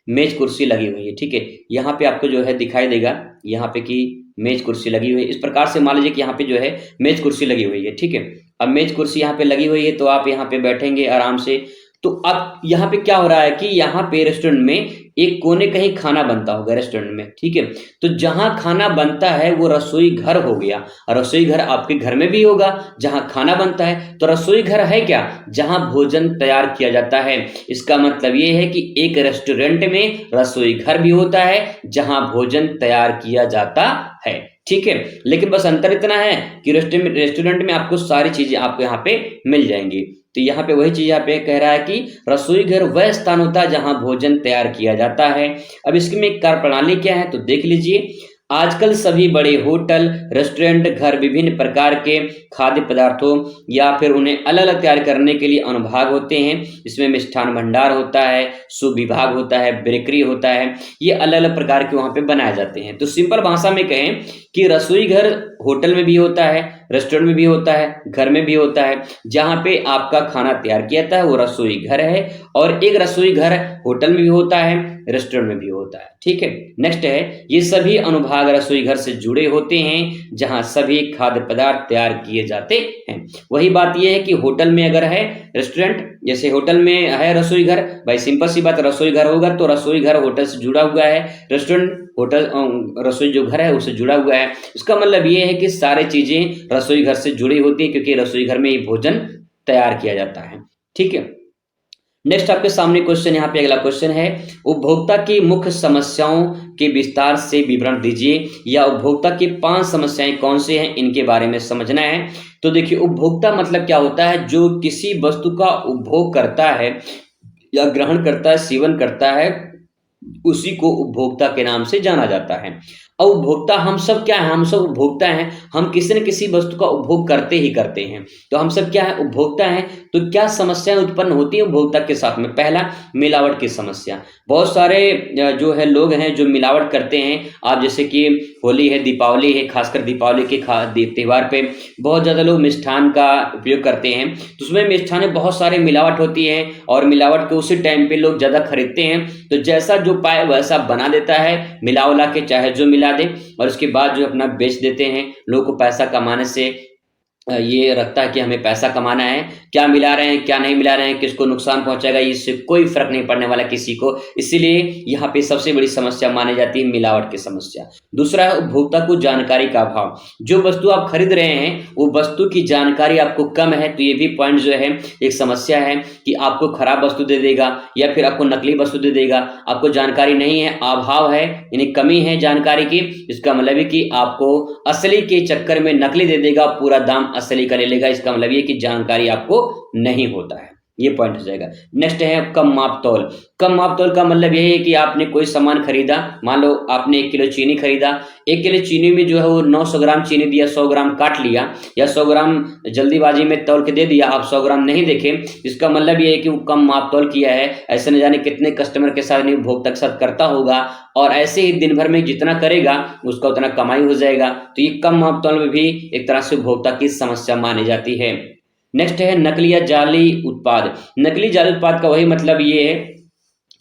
मेज कुर्सी लगी हुई है, ठीक है। यहाँ पे आपको जो है दिखाई देगा यहाँ पे कि मेज कुर्सी लगी हुई है। इस प्रकार से मान लीजिए कि यहाँ पे जो है मेज कुर्सी लगी हुई है, ठीक है। अब मेज कुर्सी यहाँ पे लगी हुई है, तो आप यहाँ पे बैठेंगे आराम से। तो अब यहाँ पे क्या हो रहा है कि यहाँ पे रेस्टोरेंट में एक कोने कहीं खाना बनता होगा रेस्टोरेंट में, ठीक है। तो जहां खाना बनता है वो रसोई घर हो गया। रसोई घर आपके घर में भी होगा जहां खाना बनता है। तो रसोई घर है क्या? जहां भोजन तैयार किया जाता है। इसका मतलब ये है कि एक रेस्टोरेंट में रसोई घर भी होता है जहां भोजन तैयार किया जाता है, ठीक है। लेकिन बस अंतर इतना है कि रेस्टोरेंट में आपको सारी चीजें आपको यहाँ पे मिल जाएंगी। तो यहाँ पे वही चीज यहाँ पे कह रहा है कि रसोई घर वह स्थान होता है जहां भोजन तैयार किया जाता है। अब इसकी में कार्य प्रणाली क्या है तो देख लीजिए। आजकल सभी बड़े होटल, रेस्टोरेंट, घर विभिन्न प्रकार के खाद्य पदार्थों या फिर उन्हें अलग अलग तैयार करने के लिए अनुभाग होते हैं। इसमें मिष्ठान भंडार होता है, शुभ विभाग होता है, बेकरी होता है। ये अलग अलग प्रकार के वहां पे बनाए जाते हैं। तो सिंपल भाषा में कहें कि रसोई घर होटल में भी होता है, रेस्टोरेंट में भी होता है, घर में भी होता है। जहां पे आपका खाना तैयार किया जाता है वो रसोई घर है। और एक रसोई घर होटल में भी होता है, रेस्टोरेंट में भी होता है, ठीक है। नेक्स्ट है, ये सभी अनुभाग रसोई घर से जुड़े होते हैं जहां सभी खाद्य पदार्थ तैयार किए जाते हैं। वही बात यह है कि होटल में अगर है रेस्टोरेंट, जैसे होटल में है रसोई घर, भाई सिंपल सी बात, रसोई घर होगा तो रसोई घर होटल से जुड़ा हुआ है, रेस्टोरेंट होटल रसोई जो घर है उससे जुड़ा हुआ है। इसका मतलब ये है कि सारी चीजें रसोई घर से जुड़ी होती है क्योंकि रसोई घर में ही भोजन तैयार किया जाता है, ठीक है। नेक्स्ट आपके सामने क्वेश्चन, यहाँ पे अगला क्वेश्चन है, उपभोक्ता की मुख्य समस्याओं के विस्तार से विवरण दीजिए, या उपभोक्ता की 5 समस्याएं कौन से हैं इनके बारे में समझना है। तो देखिए, उपभोक्ता मतलब क्या होता है? जो किसी वस्तु का उपभोग करता है या ग्रहण करता है, सेवन करता है, उसी को उपभोक्ता के नाम से जाना जाता है। अब उपभोक्ता हम सब क्या है? हम सब उपभोक्ता हैं। हम किसी न किसी वस्तु का उपभोग करते ही करते हैं। तो हम सब क्या है? उपभोक्ता हैं। तो क्या समस्याएं उत्पन्न होती है उपभोक्ता के साथ में? पहला, मिलावट की समस्या। बहुत सारे जो है लोग हैं जो मिलावट करते हैं। आप जैसे कि होली है, दीपावली है, खासकर दीपावली के त्यौहार पे बहुत ज्यादा लोग मिष्ठान का उपयोग करते हैं। तो उसमें मिष्ठान में बहुत सारे मिलावट होती है और मिलावट के उसी टाइम पे लोग ज्यादा खरीदते हैं। तो जैसा जो पाए वैसा बना देता है, मिला के चाहे जो मिला दे, और उसके बाद जो अपना बेच देते हैं। लोगों को पैसा कमाने से ये रखता है कि हमें पैसा कमाना है, क्या मिला रहे हैं क्या नहीं मिला रहे हैं, किसको नुकसान पहुंचेगा, इससे कोई फर्क नहीं पड़ने वाला किसी को। इसीलिए यहाँ पे सबसे बड़ी समस्या मानी जाती है मिलावट की समस्या। दूसरा है उपभोक्ता को जानकारी का अभाव। जो वस्तु आप खरीद रहे हैं वो वस्तु की जानकारी आपको कम है, तो ये भी पॉइंट जो है एक समस्या है कि आपको खराब वस्तु दे देगा या फिर आपको नकली वस्तु दे देगा। आपको जानकारी नहीं है, अभाव है, यानी कमी है जानकारी की। इसका मतलब है कि आपको असली के चक्कर में नकली दे देगा, पूरा दाम असली का ले लेगा। इसका मतलब ये कि जानकारी आपको नहीं होता है, ये पॉइंट हो जाएगा। नेक्स्ट है कम माप तौल। कम माप तौल का मतलब ये है कि आपने कोई सामान खरीदा, मान लो आपने 1 किलो चीनी खरीदा। 1 किलो चीनी में जो है वो 900 ग्राम चीनी दिया, 100 ग्राम काट लिया, या 100 ग्राम जल्दीबाजी में तौल के दे दिया, आप 100 ग्राम नहीं देखे। इसका मतलब ये है कि वो कम माप तौल किया है। ऐसे न जाने कितने कस्टमर के साथ, उपभोक्ता के साथ करता होगा, और ऐसे ही दिन भर में जितना करेगा उसका उतना कमाई हो जाएगा। तो ये कम माप तौल में भी एक तरह से उपभोक्ता की समस्या मानी जाती है। नेक्स्ट है नकली या जाली उत्पाद। नकली जाली उत्पाद का वही मतलब ये है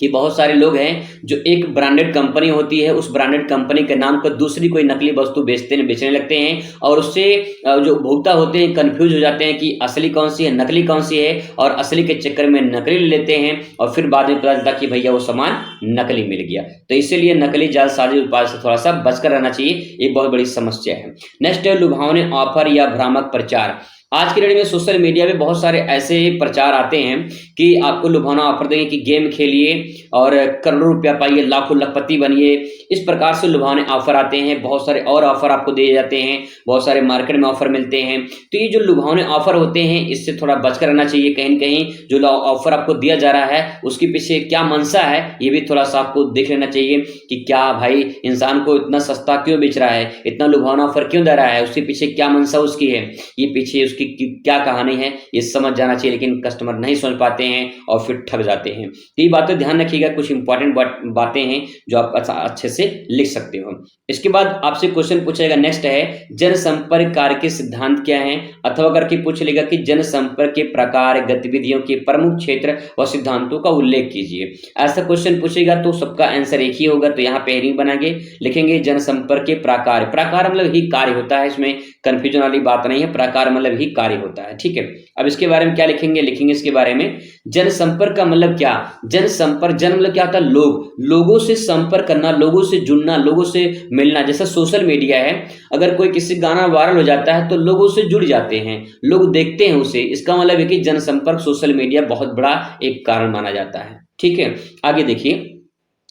कि बहुत सारे लोग हैं जो एक ब्रांडेड कंपनी होती है, उस ब्रांडेड कंपनी के नाम पर दूसरी कोई नकली वस्तु बेचने लगते हैं, और उससे जो उपभोक्ता होते हैं कंफ्यूज हो जाते हैं कि असली कौन सी है, नकली कौन सी है, और असली के चक्कर में नकली ले लेते हैं, और फिर बाद में पता चलता कि भैया वो सामान नकली मिल गया। तो इसीलिए नकली जालसाजी उत्पाद से थोड़ा सा बचकर रहना चाहिए, एक बहुत बड़ी समस्या है। नेक्स्ट है लुभावने ऑफर या भ्रामक प्रचार। आज की डेट में सोशल मीडिया पे बहुत सारे ऐसे प्रचार आते हैं कि आपको लुभावना ऑफर देंगे कि गेम खेलिए और करोड़ों रुपया पाइए, लाखों लखपति बनिए। इस प्रकार से लुभावने ऑफर आते हैं। बहुत सारे और ऑफर आपको दिए जाते हैं, बहुत सारे मार्केट में ऑफर मिलते हैं। तो ये जो लुभावने ऑफर होते हैं इससे थोड़ा बचकर रहना चाहिए। कहीं न कहीं जो ऑफर आपको दिया जा रहा है उसके पीछे क्या मंशा है ये भी थोड़ा सा आपको देख लेना चाहिए कि क्या भाई इंसान को इतना सस्ता क्यों बेच रहा है, इतना लुभावना ऑफर क्यों दे रहा है, उसके पीछे क्या मंशा उसकी है, ये पीछे उसकी क्या कहानी है ये समझ जाना चाहिए, लेकिन कस्टमर नहीं समझ पाते हैं और फिर ठग जाते हैं। तो ये बातें ध्यान रखिएगा, कुछ इंपॉर्टेंट बातें हैं जो आप अच्छे से लिख सकते हो। इसके बाद आपसे क्वेश्चन पूछेगा, नेक्स्ट है जनसंपर्क कार्य के सिद्धांत क्या हैं, अथवा करके पूछ लेगा कि जनसंपर्क के प्रकार, गतिविधियों के प्रमुख क्षेत्र व सिद्धांतों का उल्लेख कीजिए। ऐसा क्वेश्चन पूछेगा तो सबका आंसर एक ही होगा, तो यहाँ पे हेडिंग बना के लिखेंगे जनसंपर्क के प्रकार। प्रकार मतलब ही कार्य होता है, इसमें कंफ्यूजन वाली बात नहीं है, प्रकार मतलब ही कार्य होता है, ठीक है। अब इसके बारे में क्या लिखेंगे, लिखेंगे इसके बारे में जनसंपर्क का मतलब क्या, जनसंपर्क, जन मतलब क्या होता है लोग, लोगों से संपर्क करना, लोगों से जुड़ना, लोगों से मिलना। जैसा सोशल मीडिया है, अगर कोई किसी गाना वायरल हो जाता है तो लोग उससे जुड़ जाते हैं, लोग देखते हैं उसे, इसका मतलब है कि जनसंपर्क सोशल मीडिया बहुत बड़ा एक कारण माना जाता है, ठीक है। आगे देखिए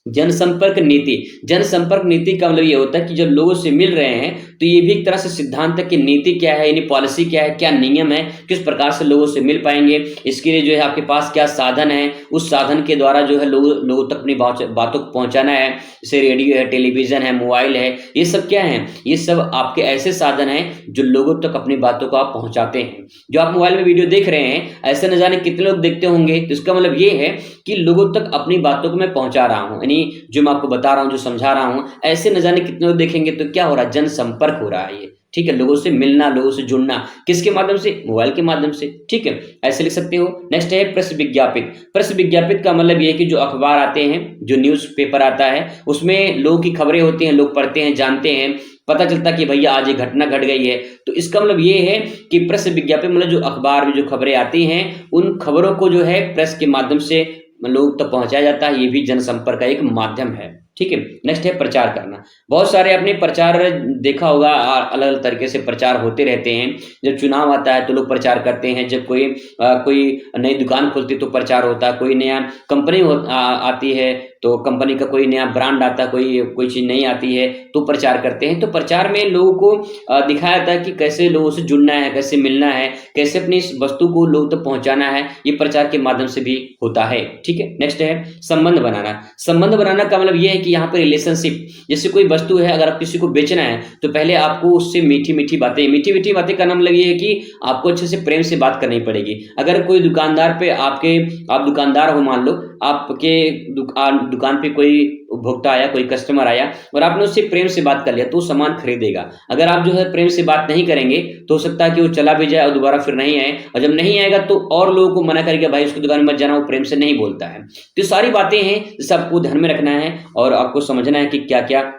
जनसंपर्क नीति, जनसंपर्क नीति का मतलब ये होता है कि जब लोगों से मिल रहे हैं तो ये भी एक तरह से सिद्धांत है कि नीति क्या है, यानी पॉलिसी क्या है, क्या नियम है, किस प्रकार से लोगों से मिल पाएंगे, इसके लिए जो है आपके पास क्या साधन है, उस साधन के द्वारा जो है लोगों तक अपनी बातों को पहुंचाना है। जैसे रेडियो है, टेलीविजन है, मोबाइल है, ये सब क्या है, ये सब आपके ऐसे साधन हैं जो लोगों तक अपनी बातों को आप पहुंचाते हैं। जो आप मोबाइल में वीडियो देख रहे हैं, ऐसे न जाने कितने लोग देखते होंगे, तो इसका मतलब ये है कि लोगों तक अपनी बातों को मैं पहुंचा रहा हूं, यानी जो मैं आपको बता रहा हूं, जो समझा रहा हूं, ऐसे न जाने कितने लोग देखेंगे, तो क्या हो रहा है, जनसंपर्क हो रहा है ये, ठीक है। लोगों से मिलना, लोगों से जुड़ना, किसके माध्यम से, मोबाइल के माध्यम से, ठीक है, ऐसे लिख सकते हो। नेक्स्ट है प्रेस विज्ञापित। प्रेस विज्ञापित का मतलब ये है कि जो अखबार आते हैं, जो न्यूज पेपर आता है, उसमें लोगों की खबरें होती हैं, लोग पढ़ते हैं, जानते हैं, पता चलता कि भैया आज ये घटना घट गई है, तो इसका मतलब ये है कि प्रेस विज्ञापन मतलब जो अखबार में जो खबरें आती हैं, उन खबरों को जो है प्रेस के माध्यम से लोग तक पहुंचाया जाता है, ये भी जनसंपर्क का एक माध्यम है, ठीक है। नेक्स्ट है प्रचार करना। बहुत सारे आपने प्रचार देखा होगा, अलग अलग तरीके से प्रचार होते रहते हैं। जब चुनाव आता है तो लोग प्रचार करते हैं, जब कोई नई दुकान खुलती तो प्रचार होता है, कोई नया कंपनी आती है तो कंपनी का कोई नया ब्रांड आता है, कोई चीज नहीं आती है तो प्रचार करते हैं। तो प्रचार में लोगों को दिखाया जाता है कि कैसे लोगों से जुड़ना है, कैसे मिलना है, कैसे अपनी इस वस्तु को लोगों तक पहुंचाना है, ये प्रचार के माध्यम से भी होता है, ठीक है। नेक्स्ट है संबंध बनाना। संबंध बनाना का मतलब ये है कि यहाँ पे रिलेशनशिप, जैसे कोई वस्तु है, अगर आप किसी को बेचना है तो पहले आपको उससे मीठी मीठी बातें करना, मतलब ये है कि आपको अच्छे से प्रेम से बात करनी पड़ेगी। अगर कोई दुकानदार पे आप दुकानदार हो, मान लो आपके दुकान पे कोई उपभोक्ता आया, कोई कस्टमर आया और आपने उससे प्रेम से बात कर लिया तो वो सामान खरीदेगा। अगर आप जो है प्रेम से बात नहीं करेंगे तो हो सकता है कि वो चला भी जाए और दोबारा फिर नहीं आए, और जब नहीं आएगा तो और लोगों को मना करेगा, भाई उसकी दुकान में मत जाना, वो प्रेम से नहीं बोलता है। तो सारी बातें हैं जिसे आपको ध्यान में रखना है और आपको समझना है कि क्या क्या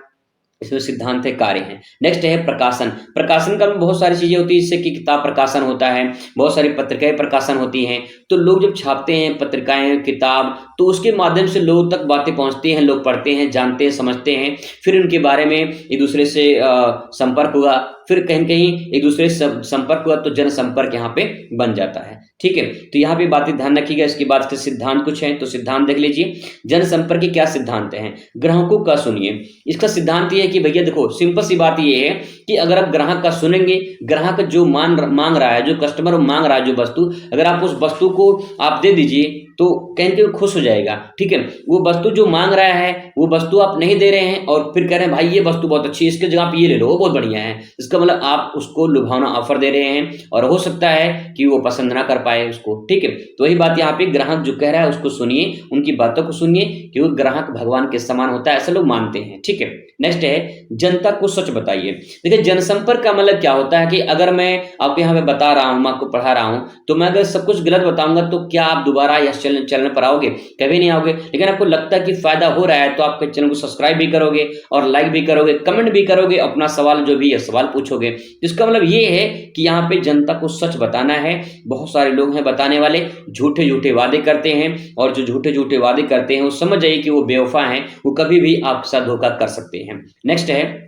इसमें सिद्धांत है, कार्य हैं। नेक्स्ट है प्रकाशन। प्रकाशन का बहुत सारी चीजें होती है, जैसे कि किताब प्रकाशन होता है, बहुत सारी पत्रिकाएं प्रकाशन होती हैं। तो लोग जब छापते हैं पत्रिकाएं, किताब, तो उसके माध्यम से लोगों तक बातें पहुंचती हैं, लोग पढ़ते हैं, जानते हैं, समझते हैं, फिर उनके बारे में एक दूसरे से संपर्क हुआ, फिर कहीं कहीं एक दूसरे से संपर्क हुआ तो जनसंपर्क यहाँ पे बन जाता है, ठीक है। तो यहाँ पे बातें ध्यान रखिएगा। इसके बाद इसके सिद्धांत कुछ हैं, तो सिद्धांत देख लीजिए। जनसंपर्क के क्या सिद्धांत हैं, ग्राहकों का सुनिए। इसका सिद्धांत ये है कि भैया देखो, सिंपल सी बात ये है कि अगर आप ग्राहक का सुनेंगे, ग्राहक जो मांग रहा है, जो कस्टमर मांग रहा है जो वस्तु, अगर आप उस वस्तु को आप दे दीजिए तो कहीं कहीं खुश हो जाएगा, ठीक है। वो वस्तु जो मांग रहा है वो वस्तु आप नहीं दे रहे हैं और फिर कह रहे हैं भाई ये वस्तु बहुत अच्छी है, इसके जगह आप ये ले लो, वो बहुत बढ़िया है, इसका मतलब आप उसको लुभावना ऑफर दे रहे हैं और हो सकता है कि वो पसंद ना कर पाए उसको, ठीक है। तो वही बात यहाँ पे, ग्राहक जो कह रहा है उसको सुनिए, उनकी बातों को सुनिए, क्योंकि ग्राहक भगवान के समान होता है, ऐसा लोग मानते हैं, ठीक है। नेक्स्ट है जनता को सच बताइए। देखिए जनसंपर्क का मतलब क्या होता है कि अगर मैं आपको यहाँ पे बता रहा हूँ, मैं आपको पढ़ा रहा हूँ, तो मैं अगर सब कुछ गलत बताऊंगा तो क्या आप दोबारा यह चैनल पर आओगे? कभी नहीं आओगे। लेकिन आपको लगता है कि फायदा हो रहा है तो आप चैनल को सब्सक्राइब भी करोगे और लाइक भी करोगे, कमेंट भी करोगे, अपना सवाल जो भी है सवाल पूछोगे। इसका मतलब ये है कि यहाँ पे जनता को सच बताना है। बहुत सारे लोग हैं बताने वाले, झूठे झूठे वादे करते हैं, और जो झूठे झूठे वादे करते हैं वो समझ जाइए कि वो बेवफा हैं, वो कभी भी आपके साथ धोखा कर सकते हैं। नेक्स्ट है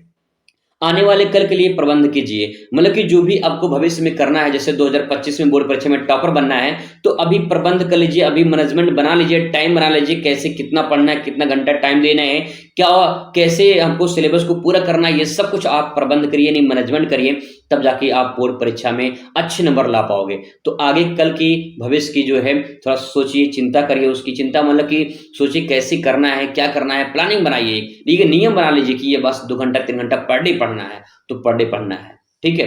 आने वाले कल के लिए प्रबंध कीजिए। मतलब कि जो भी आपको भविष्य में करना है, जैसे 2025 में बोर्ड परीक्षा में टॉपर बनना है तो अभी प्रबंध कर लीजिए, अभी मैनेजमेंट बना लीजिए, टाइम बना लीजिए, कैसे कितना पढ़ना है, कितना घंटा टाइम देना है, क्या कैसे हमको सिलेबस को पूरा करना है, ये सब कुछ आप प्रबंध करिए, नहीं मैनेजमेंट करिए, तब जाके आप बोर्ड परीक्षा में अच्छे नंबर ला पाओगे। तो आगे कल की भविष्य की जो है थोड़ा सोचिए, चिंता करिए उसकी। चिंता मतलब कि सोचिए कैसे करना है, क्या करना है, प्लानिंग बनाइए, ठीक है, नियम बना लीजिए कि ये बस 2 घंटा 3 घंटा पर डे पढ़ना है तो पर डे पढ़ना है, ठीक है।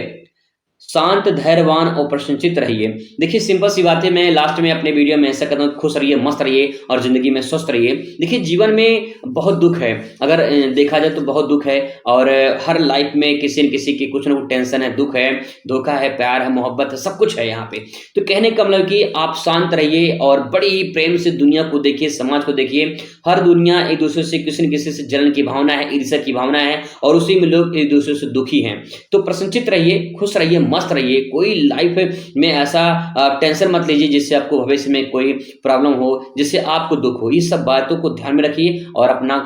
शांत, धैर्यवान और प्रसन्नचित्त रहिए। देखिए सिंपल सी बात है, मैं लास्ट में अपने वीडियो में ऐसा कहता हूँ, खुश रहिए, मस्त रहिए और ज़िंदगी में स्वस्थ रहिए। देखिए जीवन में बहुत दुःख है, अगर देखा जाए तो बहुत दुःख है और हर लाइफ में किसी न किसी की कुछ न कुछ टेंशन है, दुःख है, धोखा है, प्यार है, मोहब्बत है, सब कुछ है यहाँ पे। तो कहने का मतलब कि आप शांत रहिए और बड़ी ही प्रेम से दुनिया को देखिए, समाज को देखिए। हर दुनिया एक दूसरे से किसी न किसी से जलन की भावना है, ईर्ष्या की भावना है और उसी में लोग एक दूसरे से दुखी हैं। तो प्रसन्नचित्त रहिए, खुश रहिए, मस्त रहिए। कोई लाइफ में ऐसा टेंशन मत लीजिए जिससे आपको भविष्य में कोई प्रॉब्लम हो, जिससे आपको दुःख हो। ये सब बातों को ध्यान में रखिए और अपना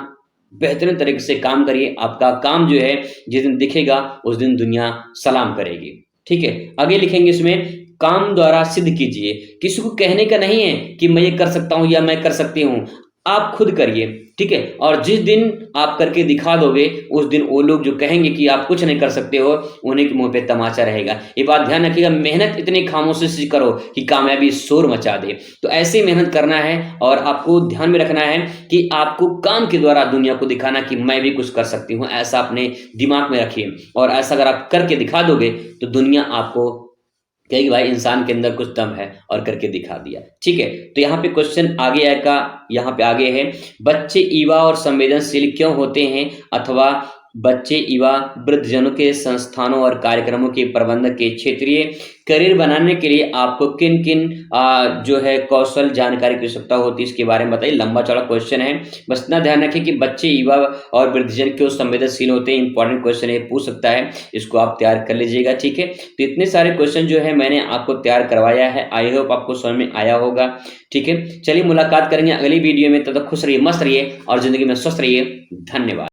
बेहतरीन तरीके से काम करिए। आपका काम जो है जिस दिन दिखेगा उस दिन दुनिया सलाम करेगी। ठीक है, आगे लिखेंगे इसमें, काम द्वारा सिद्ध कीजिए। किसी को कहने का नहीं है कि मैं ये कर सकता हूँ या मैं कर सकती हूँ, आप खुद करिए। ठीक है, और जिस दिन आप करके दिखा दोगे उस दिन वो लोग जो कहेंगे कि आप कुछ नहीं कर सकते हो, उन्हीं के मुंह पे तमाचा रहेगा। ये बात ध्यान रखिएगा, मेहनत इतनी खामोशी से करो कि कामयाबी शोर मचा दे। तो ऐसे ही मेहनत करना है और आपको ध्यान में रखना है कि आपको काम के द्वारा दुनिया को दिखाना कि मैं भी कुछ कर सकती हूँ, ऐसा अपने दिमाग में रखिए। और ऐसा अगर आप करके दिखा दोगे तो दुनिया आपको कहेगी भाई इंसान के अंदर कुछ दम है और करके दिखा दिया। ठीक है, तो यहाँ पे क्वेश्चन आगे आएगा, यहाँ पे आगे है, बच्चे युवा और संवेदनशील क्यों होते हैं, अथवा बच्चे युवा वृद्धजनों के संस्थानों और कार्यक्रमों के प्रबंधन के क्षेत्रीय करियर बनाने के लिए आपको किन किन जो है कौशल जानकारी की आवश्यकता होती है, इसके बारे में बताइए। लंबा चौड़ा क्वेश्चन है, बस इतना ध्यान रखें कि बच्चे युवा और वृद्धजन क्यों संवेदनशील होते हैं। इंपॉर्टेंट क्वेश्चन है, पूछ सकता है, इसको आप तैयार कर लीजिएगा। ठीक है, तो इतने सारे क्वेश्चन जो है मैंने आपको तैयार करवाया है, आई होप आपको समझ में आया होगा। ठीक है, चलिए मुलाकात करेंगे अगली वीडियो में, तब तक खुश रहिए, मस्त रहिए और जिंदगी में स्वस्थ रहिए। धन्यवाद।